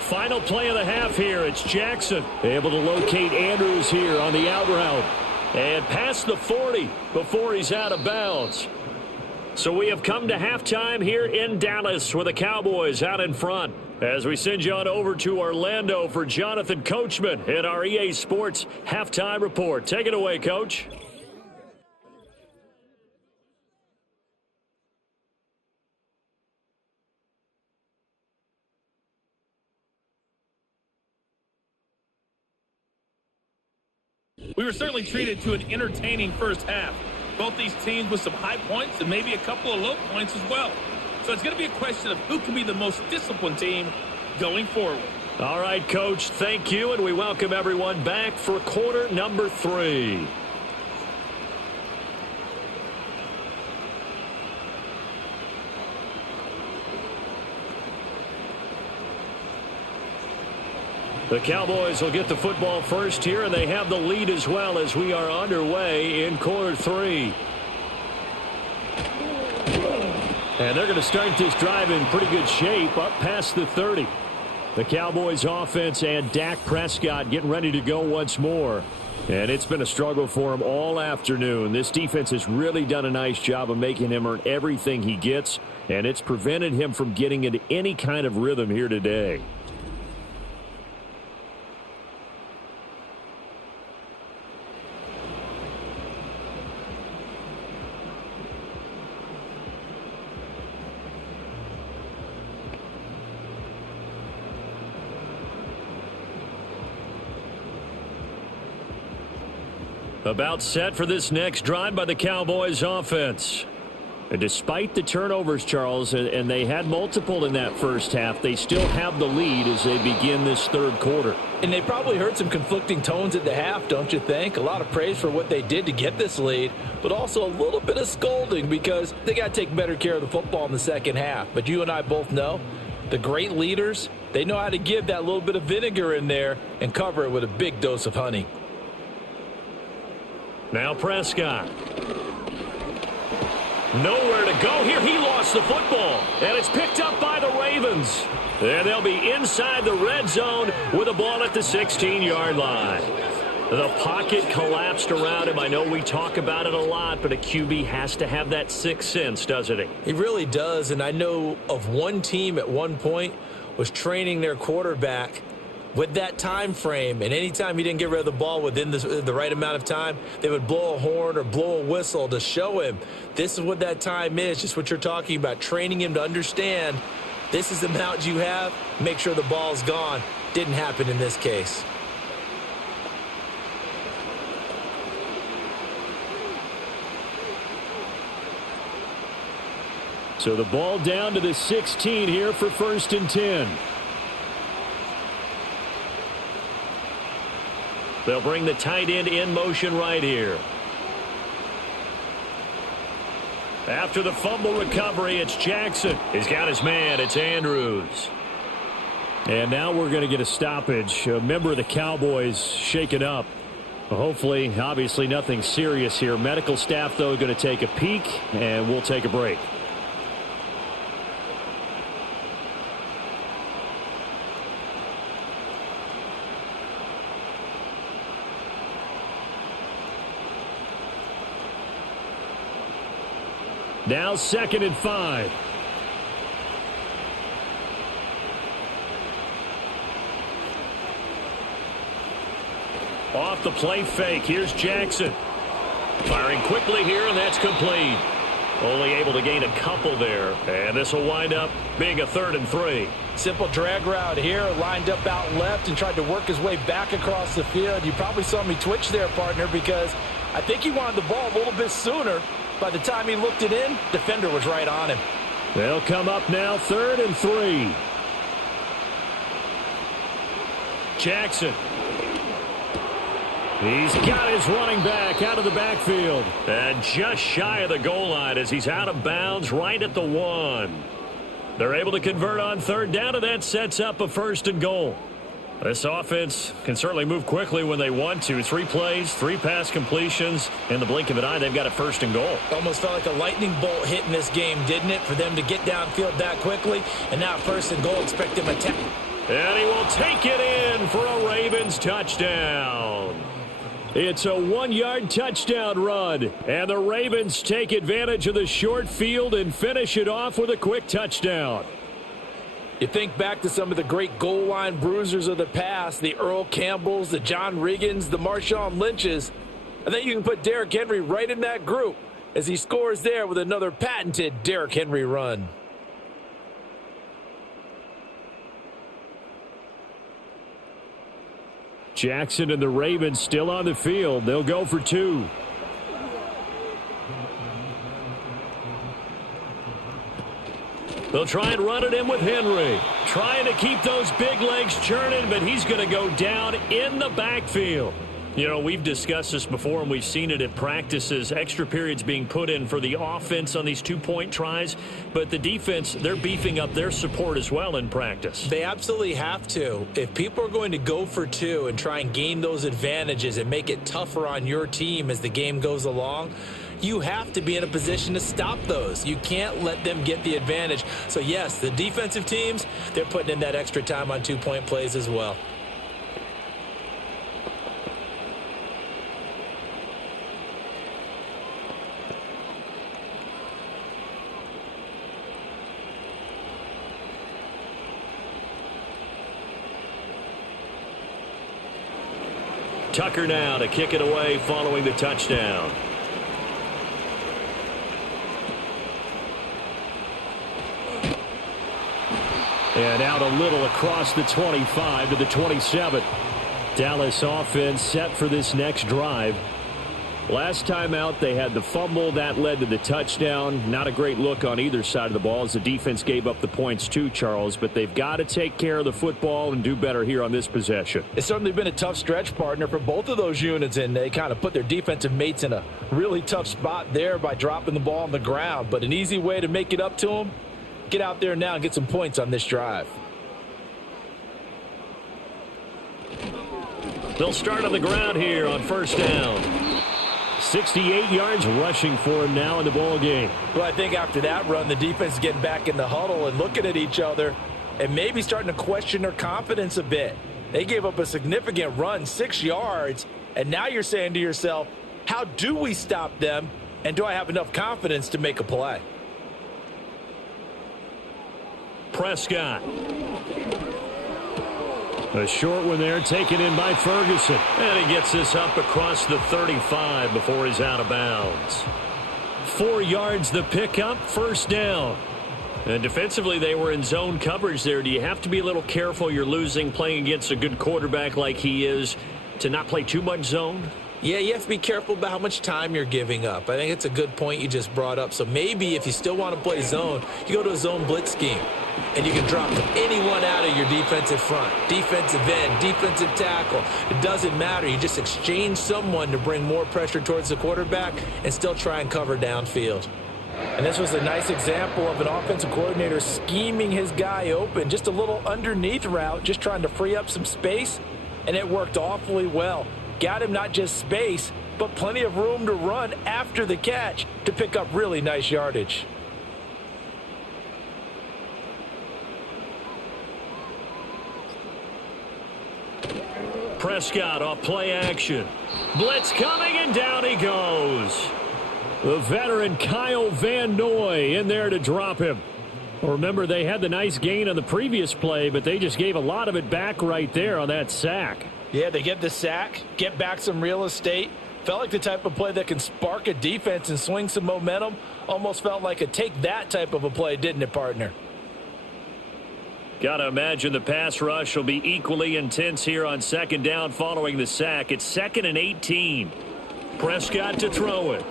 Final play of the half here. It's Jackson able to locate Andrews here on the out route. And past the 40 before he's out of bounds. So we have come to halftime here in Dallas with the Cowboys out in front. As we send you on over to Orlando for Jonathan Coachman in our EA Sports Halftime Report. Take it away, Coach. We were certainly treated to an entertaining first half. Both these teams with some high points and maybe a couple of low points as well. So it's going to be a question of who can be the most disciplined team going forward. All right, Coach, thank you, and we welcome everyone back for quarter number 3. The Cowboys will get the football first here, and they have the lead as well as we are underway in quarter 3. And they're going to start this drive in pretty good shape up past the 30. The Cowboys offense and Dak Prescott getting ready to go once more. And it's been a struggle for him all afternoon. This defense has really done a nice job of making him earn everything he gets, and it's prevented him from getting into any kind of rhythm here today. About set for this next drive by the Cowboys offense. And despite the turnovers, Charles, and they had multiple in that first half, they still have the lead as they begin this third quarter. And they probably heard some conflicting tones at the half, don't you think? A lot of praise for what they did to get this lead, but also a little bit of scolding because they got to take better care of the football in the second half. But you and I both know the great leaders, they know how to give that little bit of vinegar in there and cover it with a big dose of honey. Now Prescott. Nowhere to go here. He lost the football, and it's picked up by the Ravens. And they'll be inside the red zone with a ball at the 16-yard line. The pocket collapsed around him. I know we talk about it a lot, but a QB has to have that sixth sense, doesn't he? He really does, and I know of one team at one point was training their quarterback with that time frame, and anytime he didn't get rid of the ball within the right amount of time, they would blow a horn or blow a whistle to show him this is what that time is, just what you're talking about, training him to understand this is the amount you have, make sure the ball's gone. Didn't happen in this case. So the ball down to the 16 here for 1st and 10. They'll bring the tight end in motion right here. After the fumble recovery, it's Jackson. He's got his man. It's Andrews. And now we're going to get a stoppage. A member of the Cowboys shaken up. Hopefully, obviously nothing serious here. Medical staff, though, going to take a peek, and we'll take a break. Now 2nd and 5. Off the play fake. Here's Jackson. Firing quickly here, and that's complete. Only able to gain a couple there. And this will wind up being a 3rd and 3. Simple drag route here, lined up out left and tried to work his way back across the field. You probably saw me twitch there, partner, because I think he wanted the ball a little bit sooner. By the time he looked it in, defender was right on him. They'll come up now 3rd and 3. Jackson. He's got his running back out of the backfield. And just shy of the goal line as he's out of bounds right at the 1. They're able to convert on 3rd down, and that sets up a 1st and goal. This offense can certainly move quickly when they want to. 3 plays, 3 pass completions. In the blink of an eye, they've got a 1st and goal. Almost felt like a lightning bolt hit in this game, didn't it? For them to get downfield that quickly. And now 1st and goal, expect him to attack. And he will take it in for a Ravens touchdown. It's a 1-yard touchdown run. And the Ravens take advantage of the short field and finish it off with a quick touchdown. You think back to some of the great goal line bruisers of the past, the Earl Campbells, the John Riggins, the Marshawn Lynches. I think you can put Derrick Henry right in that group as he scores there with another patented Derrick Henry run. Jackson and the Ravens still on the field. They'll go for 2. They'll try and run it in with Henry. Trying to keep those big legs churning, but he's going to go down in the backfield. You know, we've discussed this before, and we've seen it at practices. Extra periods being put in for the offense on these 2-point tries. But the defense, they're beefing up their support as well in practice. They absolutely have to. If people are going to go for 2 and try and gain those advantages and make it tougher on your team as the game goes along, you have to be in a position to stop those. You can't let them get the advantage. So, yes, the defensive teams, they're putting in that extra time on 2-point plays as well. Tucker now to kick it away following the touchdown. And out a little across the 25 to the 27. Dallas offense set for this next drive. Last time out, they had the fumble. That led to the touchdown. Not a great look on either side of the ball as the defense gave up the points too, Charles. But they've got to take care of the football and do better here on this possession. It's certainly been a tough stretch, partner, for both of those units, and they kind of put their defensive mates in a really tough spot there by dropping the ball on the ground. But an easy way to make it up to them, get out there now and get some points on this drive. They'll start on the ground here on first down. 68 yards rushing for him now in the ball game. Well, I think after that run, the defense is getting back in the huddle and looking at each other and maybe starting to question their confidence a bit. They gave up a significant run, 6 yards, and now you're saying to yourself, how do we stop them, and do I have enough confidence to make a play? Prescott. A short one there, taken in by Ferguson. And he gets this up across the 35 before he's out of bounds. 4 yards the pickup, first down. And defensively, they were in zone coverage there. Do you have to be a little careful? You're losing, playing against a good quarterback like he is, to not play too much zone? Yeah, you have to be careful about how much time you're giving up. I think it's a good point you just brought up. So maybe if you still want to play zone, you go to a zone blitz scheme. And you can drop anyone out of your defensive front, defensive end, defensive tackle. It doesn't matter. You just exchange someone to bring more pressure towards the quarterback and still try and cover downfield. And this was a nice example of an offensive coordinator scheming his guy open. Just a little underneath route, just trying to free up some space. And it worked awfully well. Got him not just space, but plenty of room to run after the catch to pick up really nice yardage. Prescott off play action. Blitz coming, and down he goes. The veteran Kyle Van Noy in there to drop him. Remember, they had the nice gain on the previous play, but they just gave a lot of it back right there on that sack. Yeah, they get the sack, get back some real estate. Felt like the type of play that can spark a defense and swing some momentum. Almost felt like a take that type of a play, didn't it, partner? Got to imagine the pass rush will be equally intense here on second down following the sack. It's 2nd and 18. Prescott to throw it.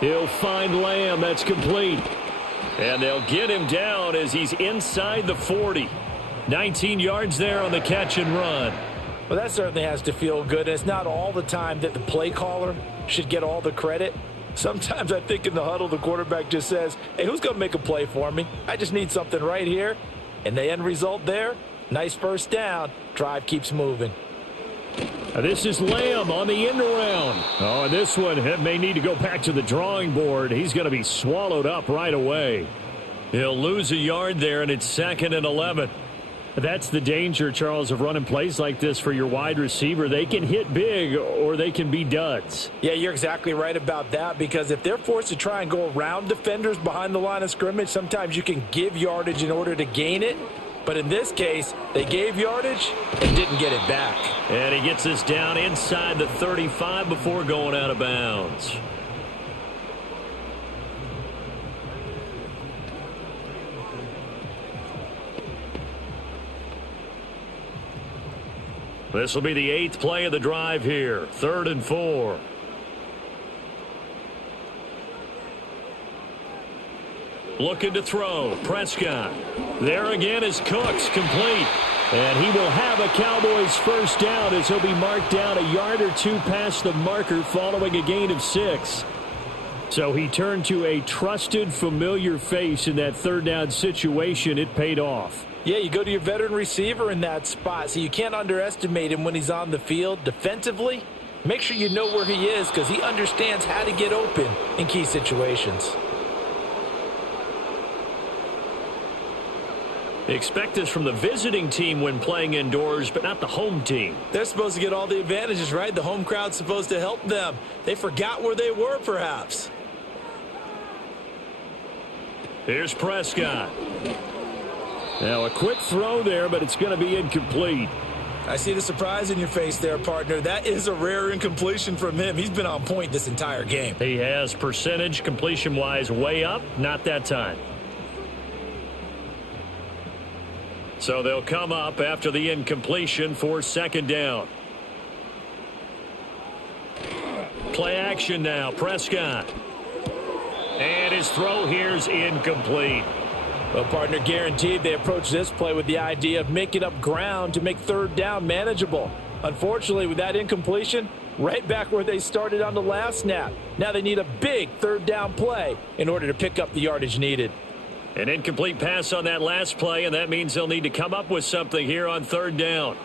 He'll find Lamb. That's complete. And they'll get him down as he's inside the 40. 19 yards there on the catch and run. Well, that certainly has to feel good. And it's not all the time that the play caller should get all the credit. Sometimes I think in the huddle the quarterback just says, hey, who's going to make a play for me? I just need something right here. And the end result there, nice first down. Drive keeps moving. This is Lamb on the end around. Oh, and this one may need to go back to the drawing board. He's going to be swallowed up right away. He'll lose a yard there, and it's 2nd and 11. That's the danger, Charles, of running plays like this for your wide receiver. They can hit big or they can be duds. Yeah, you're exactly right about that, because if they're forced to try and go around defenders behind the line of scrimmage, sometimes you can give yardage in order to gain it. But in this case, they gave yardage and didn't get it back. And he gets this down inside the 35 before going out of bounds. This will be the 8th play of the drive here. 3rd and 4. Looking to throw. Prescott. There again is Cooks, complete. And he will have a Cowboys first down as he'll be marked down a yard or two past the marker following a gain of 6. So he turned to a trusted, familiar face in that 3rd down situation. It paid off. Yeah, you go to your veteran receiver in that spot, so you can't underestimate him when he's on the field. Defensively, make sure you know where he is, because he understands how to get open in key situations. Expect this from the visiting team when playing indoors, but not the home team. They're supposed to get all the advantages, right? The home crowd's supposed to help them. They forgot where they were, perhaps. Here's Prescott. Now a quick throw there, but it's going to be incomplete. I see the surprise in your face there, partner. That is a rare incompletion from him. He's been on point this entire game. He has percentage completion-wise way up, not that time. So they'll come up after the incompletion for 2nd down. Play action now. Prescott. And his throw here's incomplete. Well, partner, guaranteed they approach this play with the idea of making up ground to make third down manageable. Unfortunately, with that incompletion, right back where they started on the last snap. Now they need a big third down play in order to pick up the yardage needed. An incomplete pass on that last play, and that means they'll need to come up with something here on third down.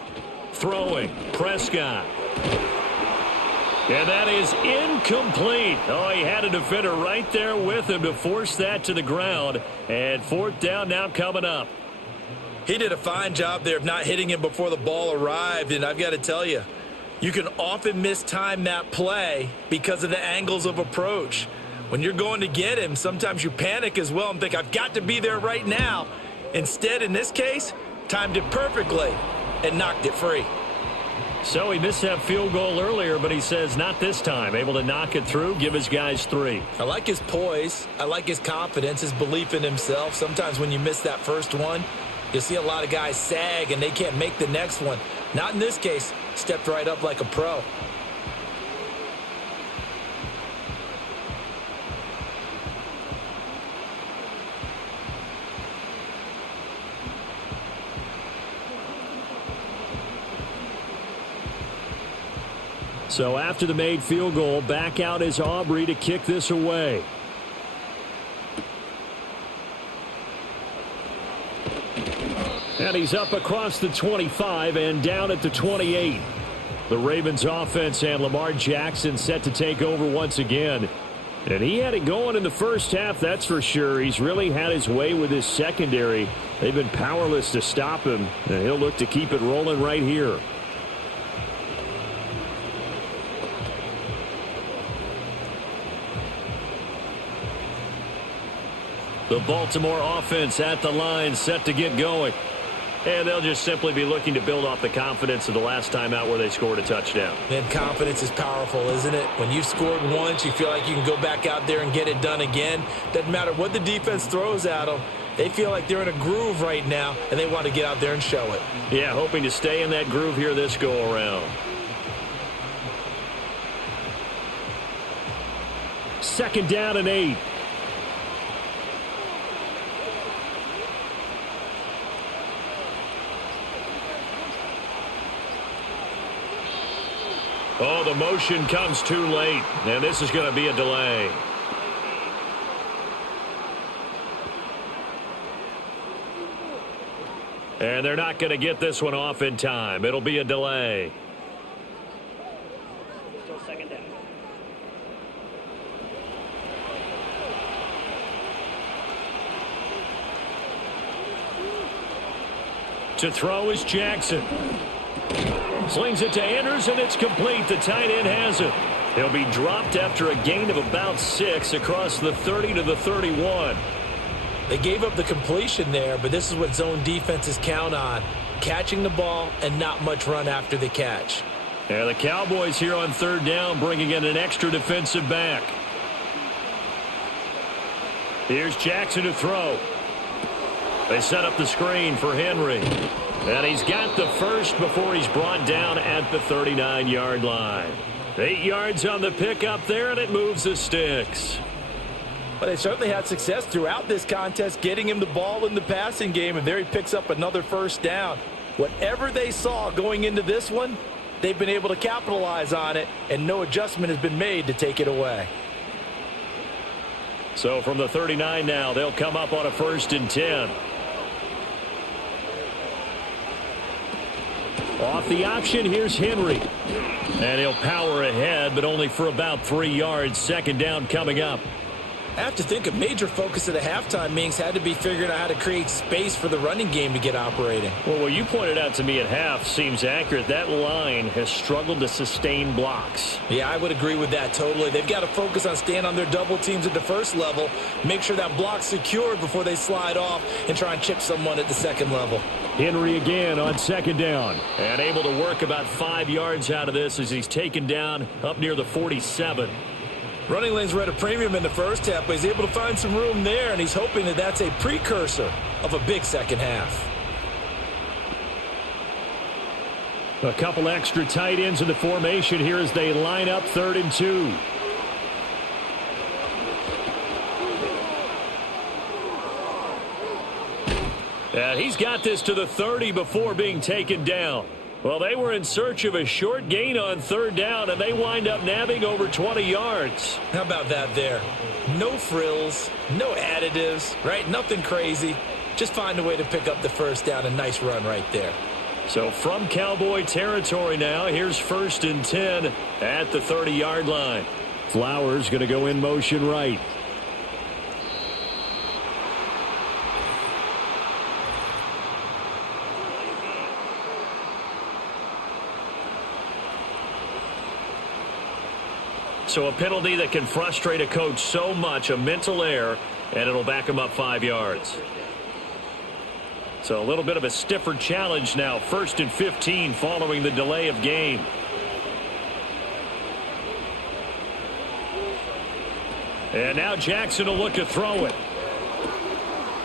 Throwing, Prescott. And that is incomplete. Oh, he had a defender right there with him to force that to the ground. And fourth down now coming up. He did a fine job there of not hitting him before the ball arrived, and I've got to tell you, you can often mistime that play because of the angles of approach. When you're going to get him, sometimes you panic as well and think, I've got to be there right now. Instead, in this case, timed it perfectly and knocked it free. So he missed that field goal earlier, but he says not this time. Able to knock it through, give his guys 3. I like his poise. I like his confidence, his belief in himself. Sometimes when you miss that first one, you'll see a lot of guys sag and they can't make the next one. Not in this case. Stepped right up like a pro. So after the made field goal, back out is Aubrey to kick this away. And he's up across the 25 and down at the 28. The Ravens offense and Lamar Jackson set to take over once again. And he had it going in the first half, that's for sure. He's really had his way with his secondary. They've been powerless to stop him, and he'll look to keep it rolling right here. The Baltimore offense at the line, set to get going. And they'll just simply be looking to build off the confidence of the last time out where they scored a touchdown. Man, confidence is powerful, isn't it? When you've scored once, you feel like you can go back out there and get it done again. Doesn't matter what the defense throws at them. They feel like they're in a groove right now, and they want to get out there and show it. Yeah, hoping to stay in that groove here this go-around. Second down and 8. Oh, the motion comes too late, and this is going to be a delay. And they're not going to get this one off in time. It'll be a delay. Still second down. To throw is Jackson. Slings it to Anders, and it's complete. The tight end has it. He'll be dropped after a gain of about 6 across the 30 to the 31. They gave up the completion there, but this is what zone defenses count on. Catching the ball and not much run after the catch. And the Cowboys here on third down bringing in an extra defensive back. Here's Jackson to throw. They set up the screen for Henry. And he's got the first before he's brought down at the 39-yard line. 8 yards on the pickup there, and it moves the sticks. But they certainly had success throughout this contest, getting him the ball in the passing game, and there he picks up another first down. Whatever they saw going into this one, they've been able to capitalize on it, and no adjustment has been made to take it away. So from the 39 now, they'll come up on a 1st and 10. Off the option, here's Henry. And he'll power ahead, but only for about 3 yards. Second down coming up. I have to think a major focus of the halftime meetings had to be figuring out how to create space for the running game to get operating. Well, what you pointed out to me at half seems accurate. That line has struggled to sustain blocks. Yeah, I would agree with that totally. They've got to focus on staying on their double teams at the first level, make sure that block's secured before they slide off and try and chip someone at the second level. Henry again on second down. And able to work about 5 yards out of this as he's taken down up near the 47. Running lanes were at a premium in the first half, but he's able to find some room there, and he's hoping that that's a precursor of a big second half. A couple extra tight ends in the formation here as they line up 3rd and 2. And he's got this to the 30 before being taken down. Well, they were in search of a short gain on 3rd down, and they wind up nabbing over 20 yards. How about that there? No frills, no additives, right? Nothing crazy. Just find a way to pick up the 1st down. A nice run right there. So from Cowboy territory now, here's 1st and 10 at the 30-yard line. Flowers going to go in motion right. So a penalty that can frustrate a coach so much, a mental error, and it'll back him up 5 yards. So a little bit of a stiffer challenge now. 1st and 15 following the delay of game. And now Jackson will look to throw it.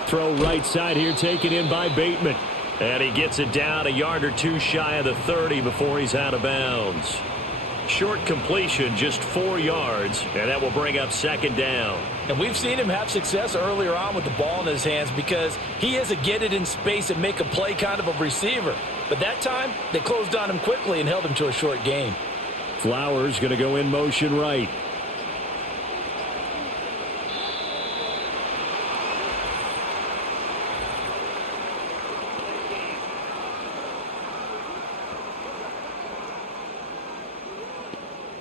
Throw right side here, taken in by Bateman. And he gets it down a yard or two shy of the 30 before he's out of bounds. Short completion, just 4 yards, and that will bring up 2nd down. And we've seen him have success earlier on with the ball in his hands because he is a get it in space and make a play kind of a receiver. But that time, they closed on him quickly and held him to a short gain. Flowers going to go in motion right.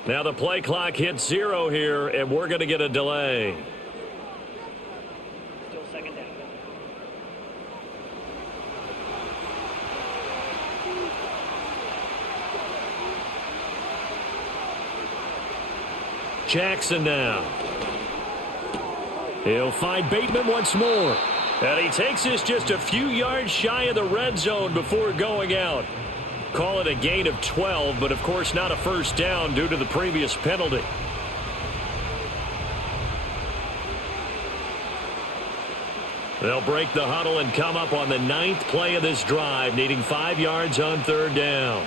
Now the play clock hits 0 here, and we're going to get a delay. Still 2nd down. Jackson now. He'll find Bateman once more. And he takes this just a few yards shy of the red zone before going out. Call it a gain of 12, but of course not a 1st down due to the previous penalty. They'll break the huddle and come up on the 9th play of this drive, needing 5 yards on 3rd down.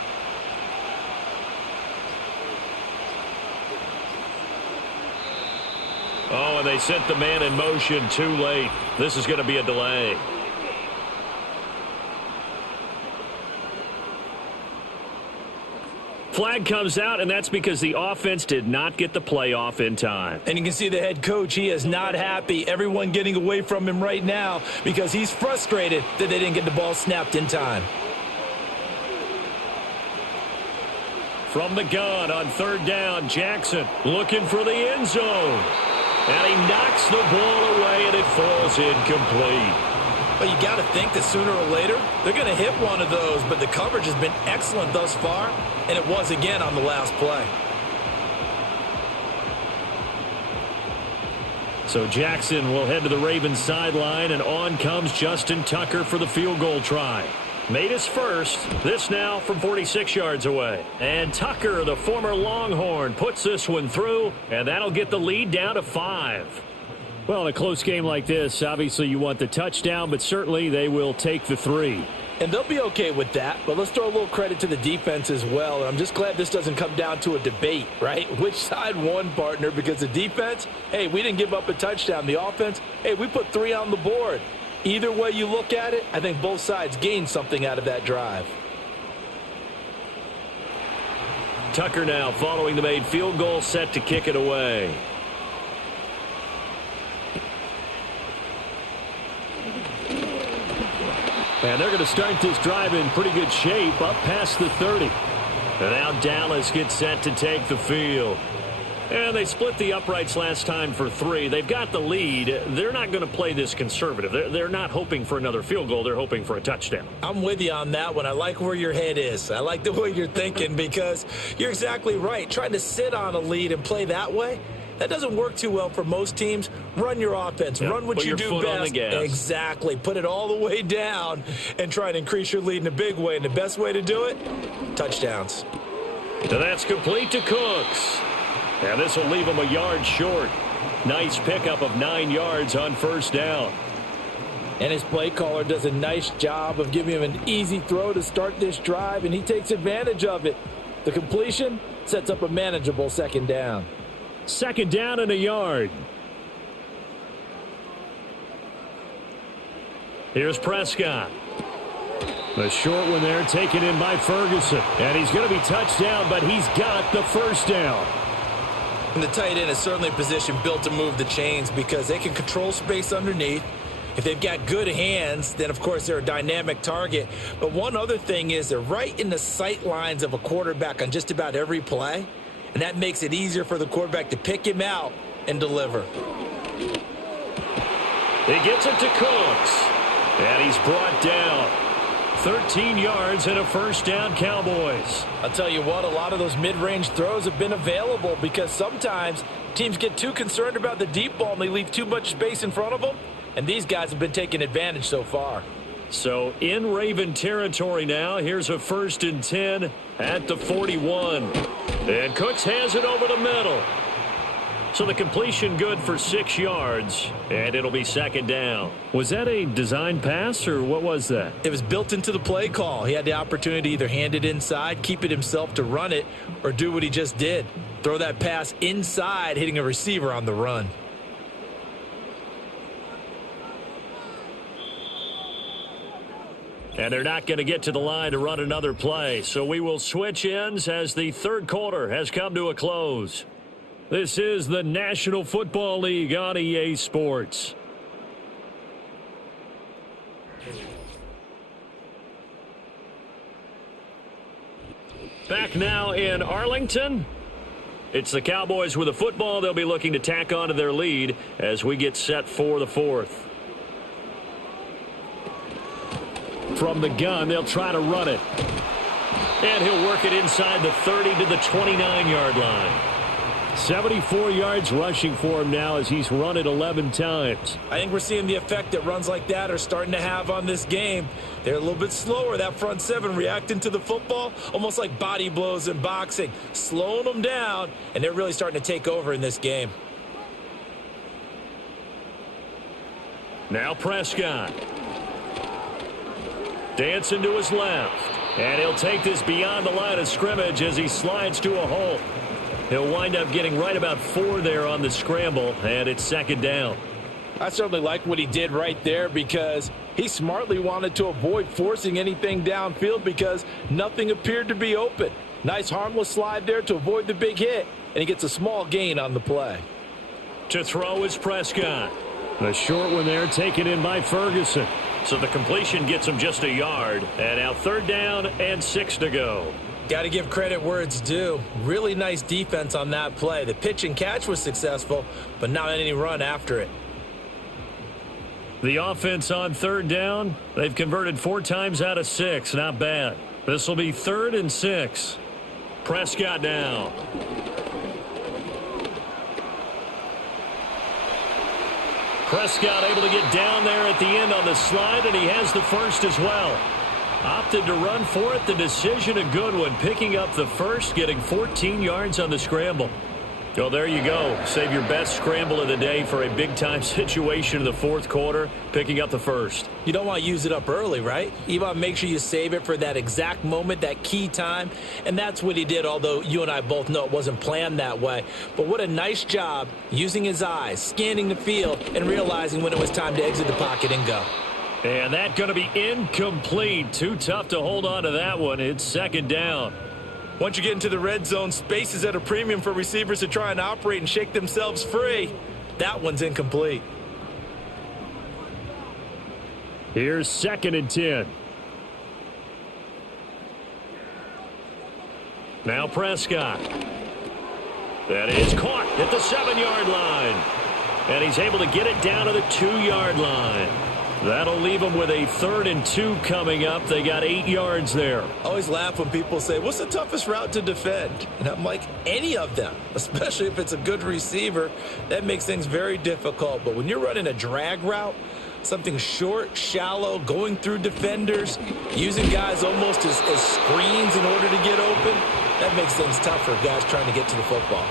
Oh, and they sent the man in motion too late. This is going to be a delay. Flag comes out, and that's because the offense did not get the play off in time. And you can see the head coach, he is not happy. Everyone getting away from him right now because he's frustrated that they didn't get the ball snapped in time. From the gun on 3rd down, Jackson looking for the end zone. And he knocks the ball away, and it falls incomplete. But you got to think that sooner or later, they're going to hit one of those. But the coverage has been excellent thus far, and it was again on the last play. So Jackson will head to the Ravens sideline, and on comes Justin Tucker for the field goal try. Made his first. This now from 46 yards away. And Tucker, the former Longhorn, puts this one through, and that'll get the lead down to 5. Well, in a close game like this, obviously you want the touchdown, but certainly they will take the 3. And they'll be okay with that, but let's throw a little credit to the defense as well. I'm just glad this doesn't come down to a debate, right? Which side won, partner? Because the defense, hey, we didn't give up a touchdown. The offense, hey, we put 3 on the board. Either way you look at it, I think both sides gained something out of that drive. Tucker now following the made field goal, set to kick it away. And they're going to start this drive in pretty good shape, up past the 30. And now Dallas gets set to take the field. And they split the uprights last time for 3. They've got the lead. They're not going to play this conservative. They're not hoping for another field goal. They're hoping for a touchdown. I'm with you on that one. I like where your head is. I like the way you're thinking because you're exactly right. Trying to sit on a lead and play that way, that doesn't work too well for most teams. Run your offense. Yep. Run what you do best. On the gas. Exactly. Put it all the way down and try and increase your lead in a big way. And the best way to do it, touchdowns. And that's complete to Cooks. And this will leave him a yard short. Nice pickup of 9 yards on 1st down. And his play caller does a nice job of giving him an easy throw to start this drive, and he takes advantage of it. The completion sets up a manageable second down. Second down and a yard. Here's Prescott. The short one there taken in by Ferguson. And he's going to be touched down, but he's got the first down. And the tight end is certainly a position built to move the chains because they can control space underneath. If they've got good hands, then, of course, they're a dynamic target. But one other thing is they're right in the sight lines of a quarterback on just about every play. And that makes it easier for the quarterback to pick him out and deliver. He gets it to Cooks. And he's brought down. 13 yards and a first down, Cowboys. I'll tell you what, a lot of those mid-range throws have been available because sometimes teams get too concerned about the deep ball and they leave too much space in front of them. And these guys have been taking advantage so far. So in Raven territory now. Here's a 1st and 10 at the 41. And Cooks has it over the middle. So the completion good for 6 yards, and it'll be second down. Was that a design pass, or what was that? It was built into the play call. He had the opportunity to either hand it inside, keep it himself to run it, or do what he just did. Throw that pass inside, hitting a receiver on the run. And they're not going to get to the line to run another play. So we will switch ends as the third quarter has come to a close. This is the National Football League on EA Sports. Back now in Arlington. It's the Cowboys with a football. They'll be looking to tack on to their lead as we get set for the fourth. From the gun, they'll try to run it. And he'll work it inside the 30 to the 29-yard line. 74 yards rushing for him now as he's run it 11 times. I think we're seeing the effect that runs like that are starting to have on this game. They're a little bit slower, that front seven reacting to the football, almost like body blows in boxing, slowing them down, and they're really starting to take over in this game. Now Prescott. Dancing to his left. And he'll take this beyond the line of scrimmage as he slides to a hole. He'll wind up getting right about 4 there on the scramble, and it's second down. I certainly like what he did right there because he smartly wanted to avoid forcing anything downfield because nothing appeared to be open. Nice harmless slide there to avoid the big hit, and he gets a small gain on the play. To throw is Prescott. The short one there taken in by Ferguson. So the completion gets him just a yard. And now third down and 6 to go. Got to give credit where it's due. Really nice defense on that play. The pitch and catch was successful, but not any run after it. The offense on third down, they've converted 4 times out of 6. Not bad. This will be 3rd and 6. Prescott now. Prescott able to get down there at the end on the slide, and he has the first as well. Opted to run for it. The decision a good one. Picking up the first, getting 14 yards on the scramble. Well, there you go. Save your best scramble of the day for a big-time situation in the fourth quarter, picking up the first. You don't want to use it up early, right? You want to make sure you save it for that exact moment, that key time, and that's what he did, although you and I both know it wasn't planned that way. But what a nice job using his eyes, scanning the field, and realizing when it was time to exit the pocket and go. And that's going to be incomplete. Too tough to hold on to that one. It's second down. Once you get into the red zone, space is at a premium for receivers to try and operate and shake themselves free. That one's incomplete. Here's 2nd and 10. Now Prescott. That is caught at the 7-yard line. And he's able to get it down to the 2-yard line. That'll leave them with a 3rd and 2 coming up. They got 8 yards there. I always laugh when people say, what's the toughest route to defend? And I'm like, any of them, especially if it's a good receiver. That makes things very difficult. But when you're running a drag route, something short, shallow, going through defenders, using guys almost as screens in order to get open, that makes things tough for guys trying to get to the football.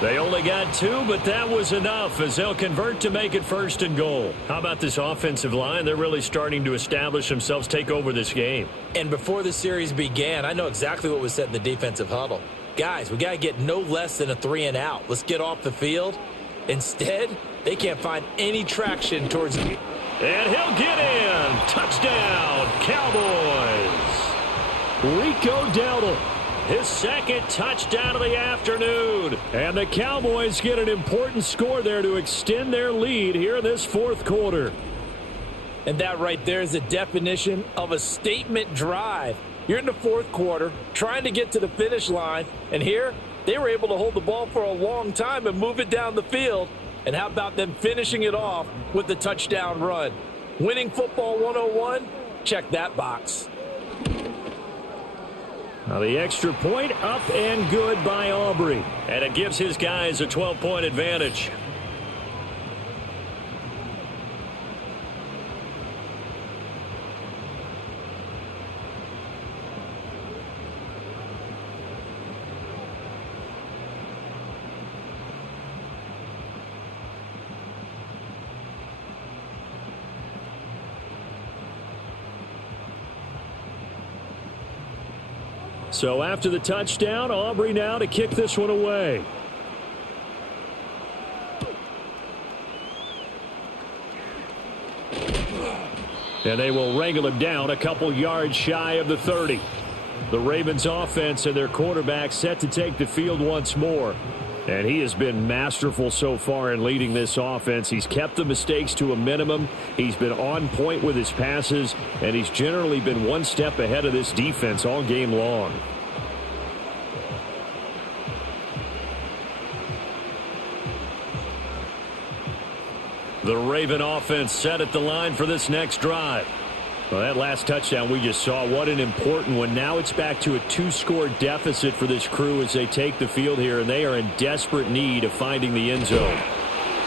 They only got 2, but that was enough as they'll convert to make it 1st and goal. How about this offensive line? They're really starting to establish themselves, take over this game. And before the series began, I know exactly what was said in the defensive huddle. Guys, we got to get no less than a 3-and-out. Let's get off the field. Instead, they can't find any traction towards the... And he'll get in. Touchdown, Cowboys. Rico Dowdle. His 2nd touchdown of the afternoon. And the Cowboys get an important score there to extend their lead here in this 4th quarter. And that right there is the definition of a statement drive. You're in the 4th quarter, trying to get to the finish line. And here, they were able to hold the ball for a long time and move it down the field. And how about them finishing it off with the touchdown run? Winning football 101? Check that box. Now the extra point up and good by Aubrey. And it gives his guys a 12-point advantage. So after the touchdown, Aubrey now to kick this one away. And they will wrangle him down a couple yards shy of the 30. The Ravens offense and their quarterback set to take the field once more. And he has been masterful so far in leading this offense. He's kept the mistakes to a minimum. He's been on point with his passes. And he's generally been one step ahead of this defense all game long. The Raven offense set at the line for this next drive. Well, that last touchdown we just saw, what an important one. Now it's back to a 2-score deficit for this crew as they take the field here, and they are in desperate need of finding the end zone.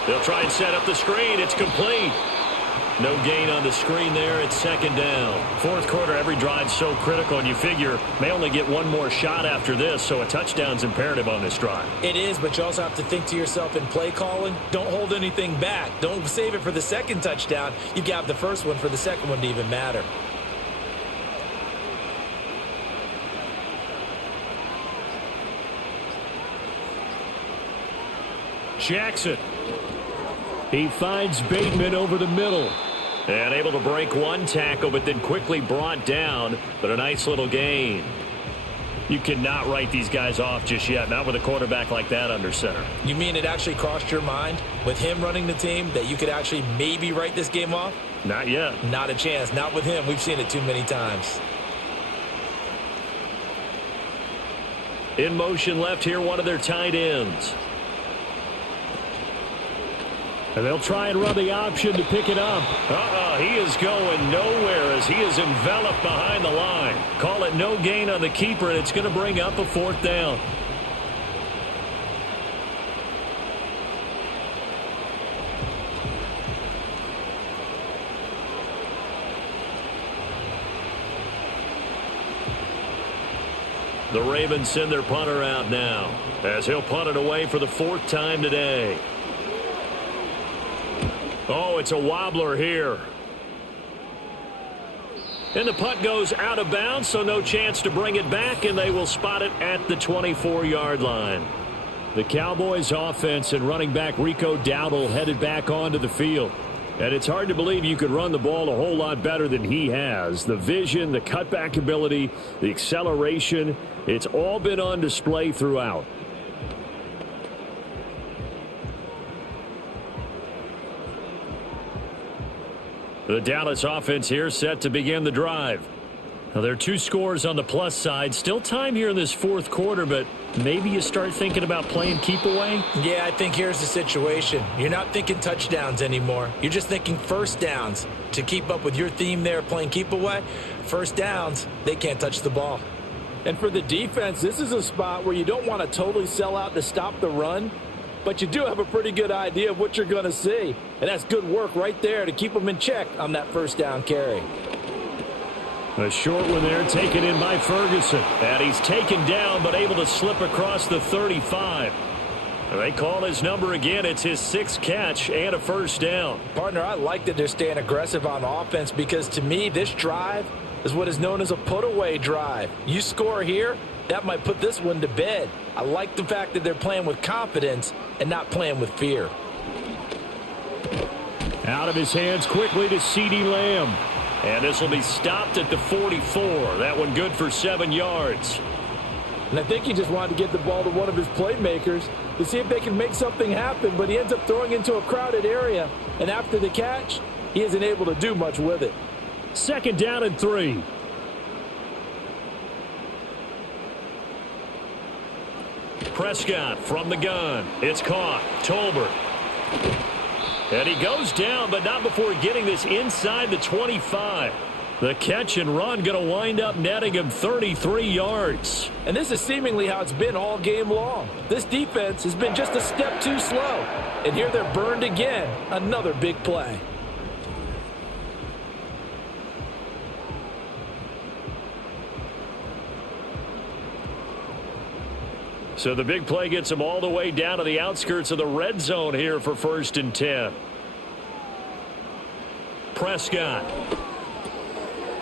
They'll try and set up the screen. It's complete. No gain on the screen there. It's 2nd down. 4th quarter, every drive so critical, and you figure may only get one more shot after this, so a touchdown's imperative on this drive. It is, but you also have to think to yourself in play calling, don't hold anything back. Don't save it for the 2nd touchdown. You got the first one for the 2nd one to even matter. Jackson. He finds Bateman over the middle. And able to break one tackle, but then quickly brought down. But a nice little gain. You cannot write these guys off just yet, not with a quarterback like that under center. You mean it actually crossed your mind with him running the team that you could actually maybe write this game off? Not yet. Not a chance. Not with him. We've seen it too many times. In motion left here, one of their tight ends. And they'll try and run the option to pick it up. He is going nowhere as he is enveloped behind the line. Call it no gain on the keeper, and it's going to bring up a 4th down. The Ravens send their punter out now as he'll punt it away for the 4th time today. Oh, it's a wobbler here. And the punt goes out of bounds, so no chance to bring it back, and they will spot it at the 24-yard line. The Cowboys offense and running back Rico Dowdle headed back onto the field. And it's hard to believe you could run the ball a whole lot better than he has. The vision, the cutback ability, the acceleration, it's all been on display throughout. The Dallas offense here set to begin the drive. Now, there are 2 scores on the plus side. Still time here in this 4th quarter, but maybe you start thinking about playing keep away? Yeah, I think here's the situation. You're not thinking touchdowns anymore. You're just thinking first downs. To keep up with your theme there, playing keep away, first downs, they can't touch the ball. And for the defense, this is a spot where you don't want to totally sell out to stop the run, but you do have a pretty good idea of what you're going to see. And that's good work right there to keep them in check on that first down carry. A short one there taken in by Ferguson. And he's taken down but able to slip across the 35. They call his number again. It's his 6th catch and a first down. Partner, I like that they're staying aggressive on offense because to me, this drive is what is known as a put-away drive. You score here, that might put this one to bed. I like the fact that they're playing with confidence and not playing with fear. Out of his hands quickly to CeeDee Lamb. And this will be stopped at the 44. That one good for 7 yards. And I think he just wanted to get the ball to one of his playmakers to see if they can make something happen, but he ends up throwing into a crowded area. And after the catch, he isn't able to do much with it. 2nd down and 3. Prescott from the gun. It's caught. Tolbert. And he goes down, but not before getting this inside the 25. The catch and run going to wind up netting him 33 yards. And this is seemingly how it's been all game long. This defense has been just a step too slow. And here they're burned again. Another big play. So the big play gets him all the way down to the outskirts of the red zone here for 1st and 10. Prescott.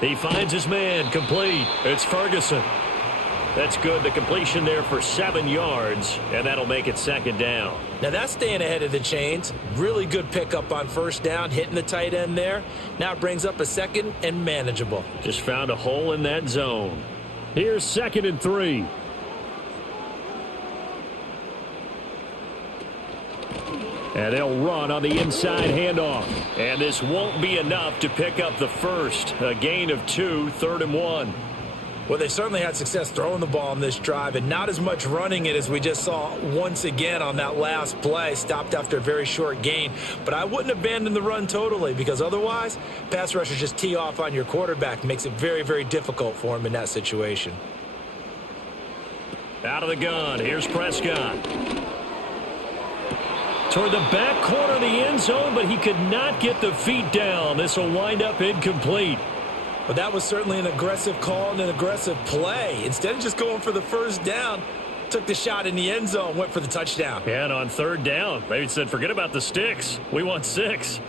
He finds his man, complete. It's Ferguson. That's good. The completion there for 7 yards, and that'll make it 2nd down. Now that's staying ahead of the chains. Really good pickup on 1st down, hitting the tight end there. Now it brings up a 2nd and manageable. Just found a hole in that zone. Here's 2nd and 3. And they'll run on the inside handoff. And this won't be enough to pick up the first. A gain of 2, 3rd and 1. Well, they certainly had success throwing the ball on this drive and not as much running it as we just saw once again on that last play. Stopped after a very short gain. But I wouldn't abandon the run totally because otherwise, pass rushers just tee off on your quarterback. Makes it very, very difficult for him in that situation. Out of the gun. Here's Prescott. Toward the back corner of the end zone, but he could not get the feet down. This will wind up incomplete. But that was certainly an aggressive call and an aggressive play. Instead of just going for the 1st down, took the shot in the end zone, went for the touchdown. Yeah, and on 3rd down, they said, forget about the sticks. We want 6.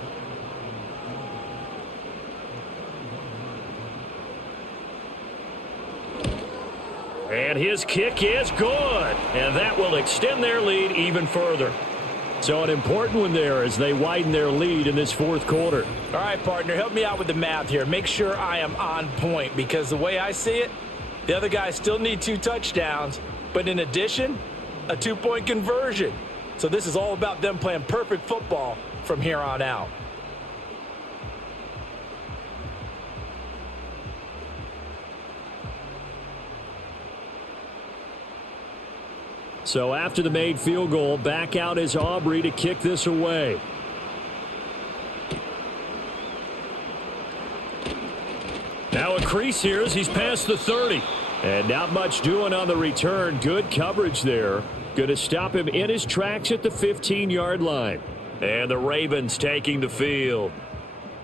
And his kick is good. And that will extend their lead even further. So an important one there as they widen their lead in this 4th quarter. All right, partner, help me out with the math here. Make sure I am on point because the way I see it, the other guys still need 2 touchdowns, but in addition, a 2-point conversion. So this is all about them playing perfect football from here on out. So after the made field goal, back out is Aubrey to kick this away. Now a crease here as he's past the 30. And not much doing on the return. Good coverage there. Going to stop him in his tracks at the 15-yard line. And the Ravens taking the field.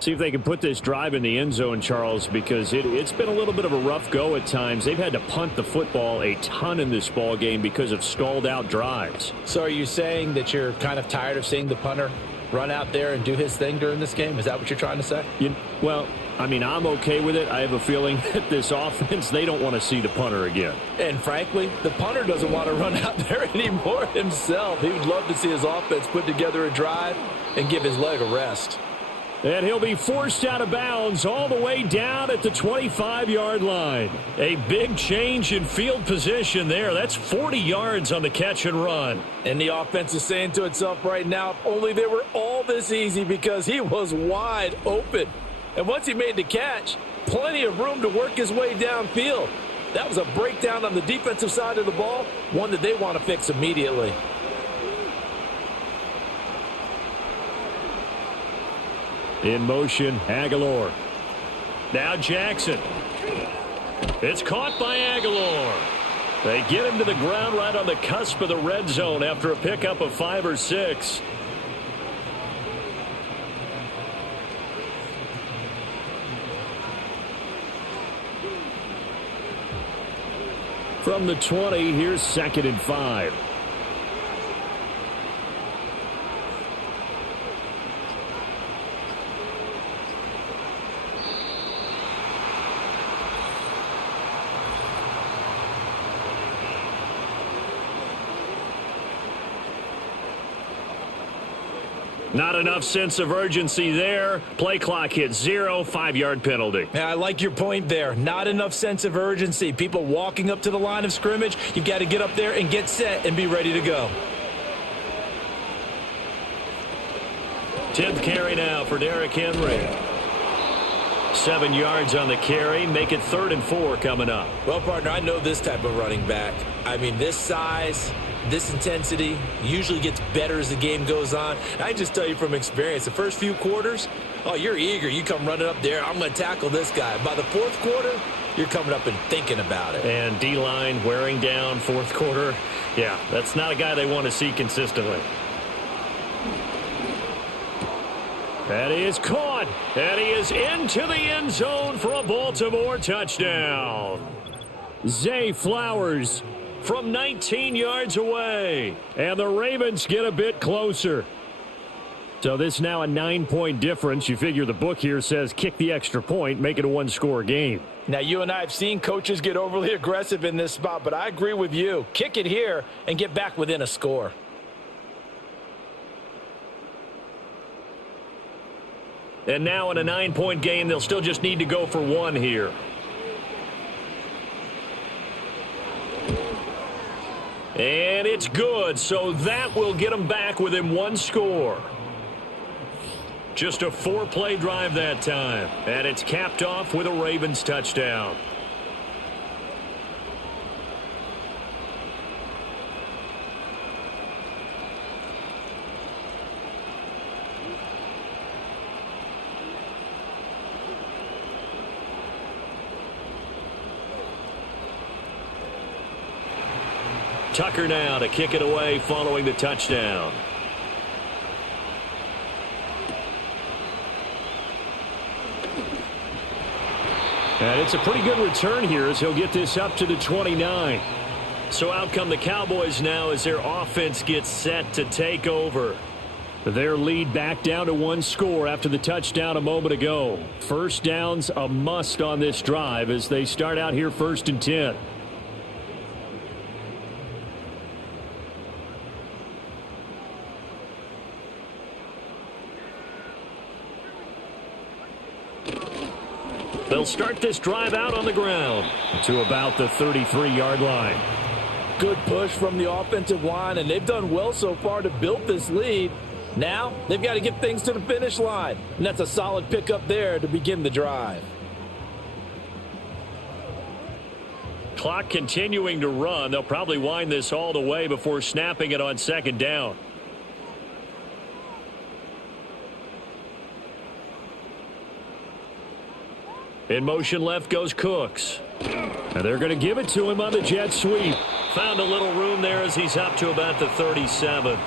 See if they can put this drive in the end zone, Charles, because it's been a little bit of a rough go at times. They've had to punt the football a ton in this ball game because of stalled-out drives. So are you saying that you're kind of tired of seeing the punter run out there and do his thing during this game? Is that what you're trying to say? Well, I mean, I'm okay with it. I have a feeling that this offense, they don't want to see the punter again. And frankly, the punter doesn't want to run out there anymore himself. He would love to see his offense put together a drive and give his leg a rest. And he'll be forced out of bounds all the way down at the 25-yard line. A big change in field position there. That's 40 yards on the catch and run. And the offense is saying to itself right now, if only they were all this easy because he was wide open. And once he made the catch, plenty of room to work his way downfield. That was a breakdown on the defensive side of the ball, one that they want to fix immediately. In motion, Aguilar. Now Jackson. It's caught by Aguilar. They get him to the ground right on the cusp of the red zone after a pickup of 5 or 6. From the 20, here's 2nd and 5. Not enough sense of urgency there. Play clock hits 0, 5-yard penalty. Yeah, I like your point there. Not enough sense of urgency. People walking up to the line of scrimmage, you've got to get up there and get set and be ready to go. 10th carry now for Derrick Henry. 7 yards on the carry. Make it 3rd and 4 coming up. Well, partner, I know this type of running back. I mean, this size, this intensity usually gets better as the game goes on. I just tell you from experience, the first few quarters, oh, you're eager. You come running up there, I'm going to tackle this guy. By the 4th quarter, you're coming up and thinking about it. And D-line wearing down 4th quarter. Yeah, that's not a guy they want to see consistently. And he is caught. And he is into the end zone for a Baltimore touchdown. Zay Flowers from 19 yards away. And the Ravens get a bit closer. So this is now a 9-point difference. You figure the book here says kick the extra point, make it a 1-score game. Now, you and I have seen coaches get overly aggressive in this spot, but I agree with you. Kick it here and get back within a score. And now in a 9-point game, they'll still just need to go for 1 here. And it's good, so that will get them back within 1 score. Just a 4-play drive that time. And it's capped off with a Ravens touchdown. Tucker now to kick it away following the touchdown. And it's a pretty good return here as he'll get this up to the 29. So out come the Cowboys now as their offense gets set to take over. Their lead back down to 1 score after the touchdown a moment ago. First down's a must on this drive as they start out here 1st and 10. They'll start this drive out on the ground to about the 33-yard line. Good push from the offensive line, and they've done well so far to build this lead. Now they've got to get things to the finish line, and that's a solid pickup there to begin the drive. Clock continuing to run. They'll probably wind this all the way before snapping it on 2nd down. In motion left goes Cooks. And they're going to give it to him on the jet sweep. Found a little room there as he's up to about the 37.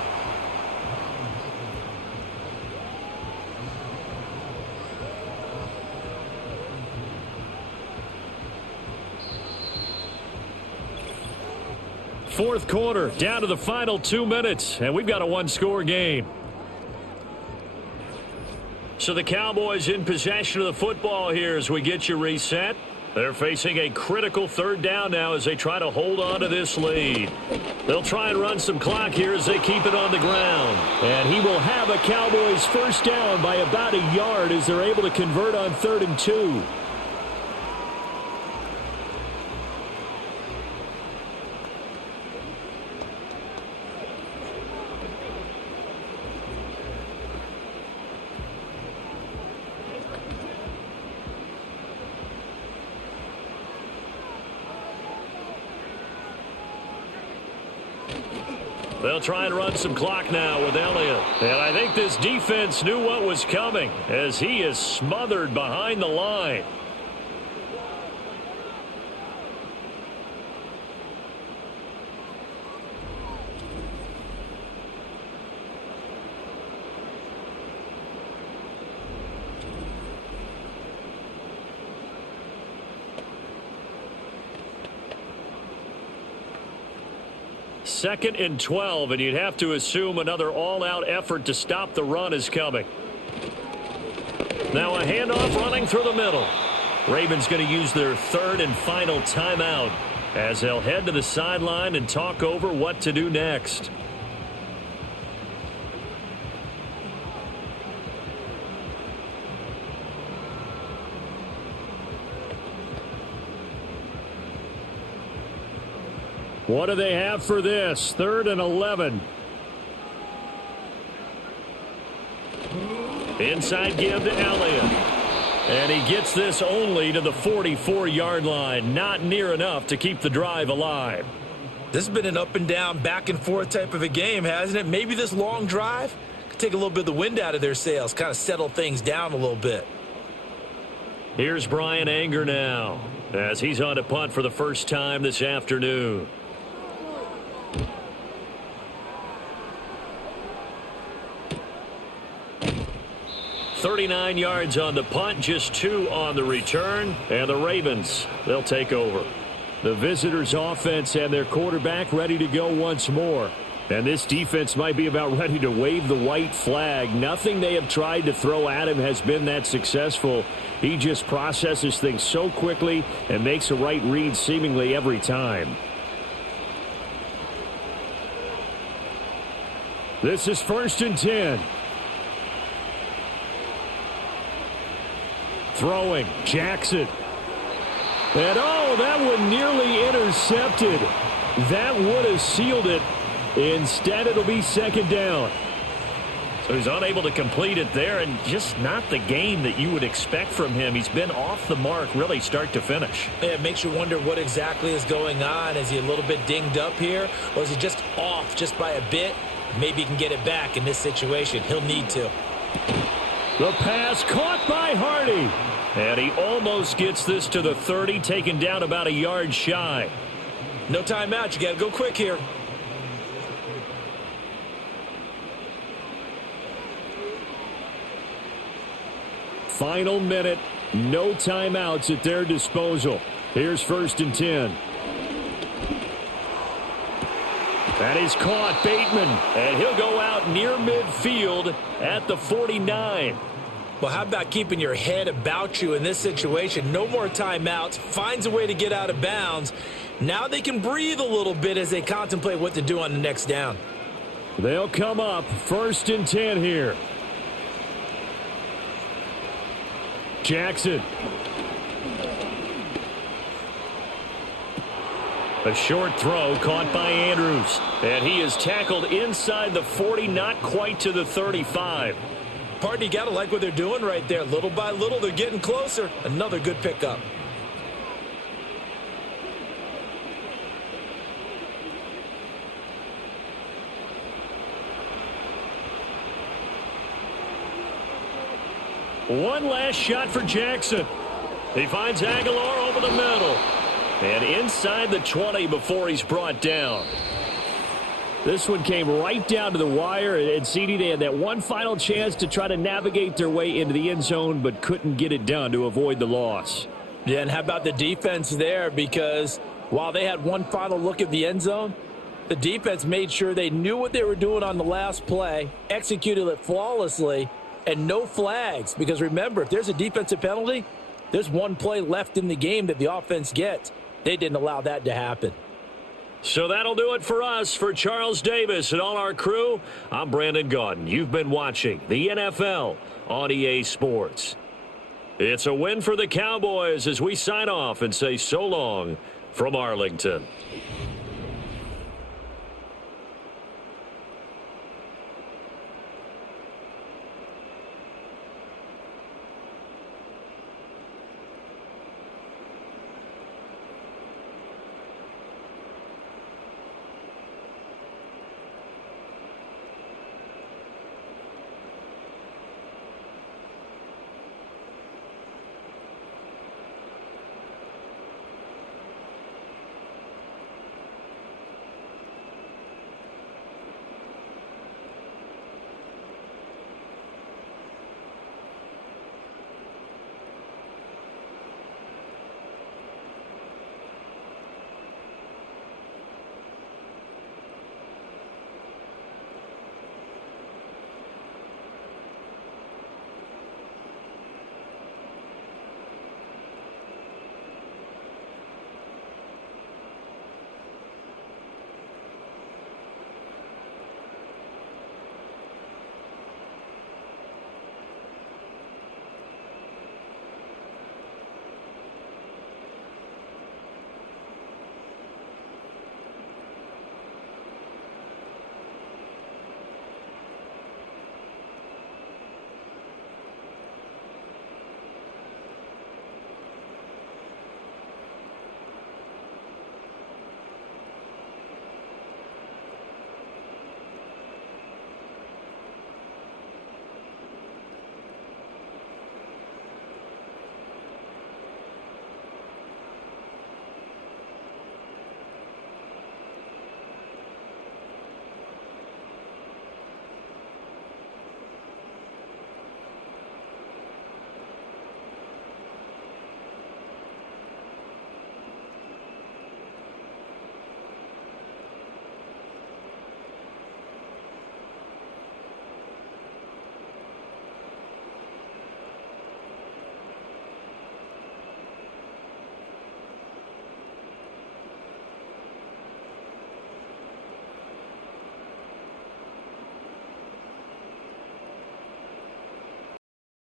Fourth quarter, down to the final 2 minutes, and we've got a 1-score game. So the Cowboys in possession of the football here as we get you reset. They're facing a critical 3rd down now as they try to hold on to this lead. They'll try and run some clock here as they keep it on the ground. And he will have a Cowboys 1st down by about a yard as they're able to convert on 3rd and 2. They'll try and run some clock now with Elliott. And I think this defense knew what was coming as he is smothered behind the line. Second and 12, and you'd have to assume another all-out effort to stop the run is coming. Now a handoff running through the middle. Ravens going to use their 3rd and final timeout as they'll head to the sideline and talk over what to do next. What do they have for this? 3rd and 11. Inside give to Elliott. And he gets this only to the 44-yard line. Not near enough to keep the drive alive. This has been an up and down, back and forth type of a game, hasn't it? Maybe this long drive could take a little bit of the wind out of their sails, kind of settle things down a little bit. Here's Brian Anger now, as he's on to punt for the first time this afternoon. $39 yards on the punt, just 2 on the return, and the Ravens, they'll take over. The visitors' offense and their quarterback ready to go once more. And this defense might be about ready to wave the white flag. Nothing they have tried to throw at him has been that successful. He just processes things so quickly and makes a right read seemingly every time. This is 1st and 10. Throwing, Jackson. And oh, that one nearly intercepted. That would have sealed it. Instead, it'll be 2nd down. So he's unable to complete it there, and just not the game that you would expect from him. He's been off the mark really start to finish. Yeah, it makes you wonder what exactly is going on. Is he a little bit dinged up here, or is he just off just by a bit? Maybe he can get it back in this situation. He'll need to. The pass caught by Hardy. And he almost gets this to the 30, taken down about a yard shy. No timeout. You got to go quick here. Final minute. No timeouts at their disposal. Here's 1st and 10. That is caught. Bateman. And he'll go out near midfield at the 49. Well, how about keeping your head about you in this situation? No more timeouts. Finds a way to get out of bounds. Now they can breathe a little bit as they contemplate what to do on the next down. They'll come up 1st and 10 here. Jackson. A short throw caught by Andrews. And he is tackled inside the 40, not quite to the 35. Partner, you got to like what they're doing right there. Little by little, they're getting closer. Another good pickup. One last shot for Jackson. He finds Aguilar over the middle. And inside the 20 before he's brought down. This one came right down to the wire, and CD, they had that one final chance to try to navigate their way into the end zone, but couldn't get it done to avoid the loss. Yeah, and how about the defense there? Because while they had one final look at the end zone, the defense made sure they knew what they were doing on the last play, executed it flawlessly, and no flags. Because remember, if there's a defensive penalty, there's one play left in the game that the offense gets. They didn't allow that to happen. So that'll do it for us. For Charles Davis and all our crew, I'm Brandon Gaudin. You've been watching the NFL on EA Sports. It's a win for the Cowboys as we sign off and say so long from Arlington.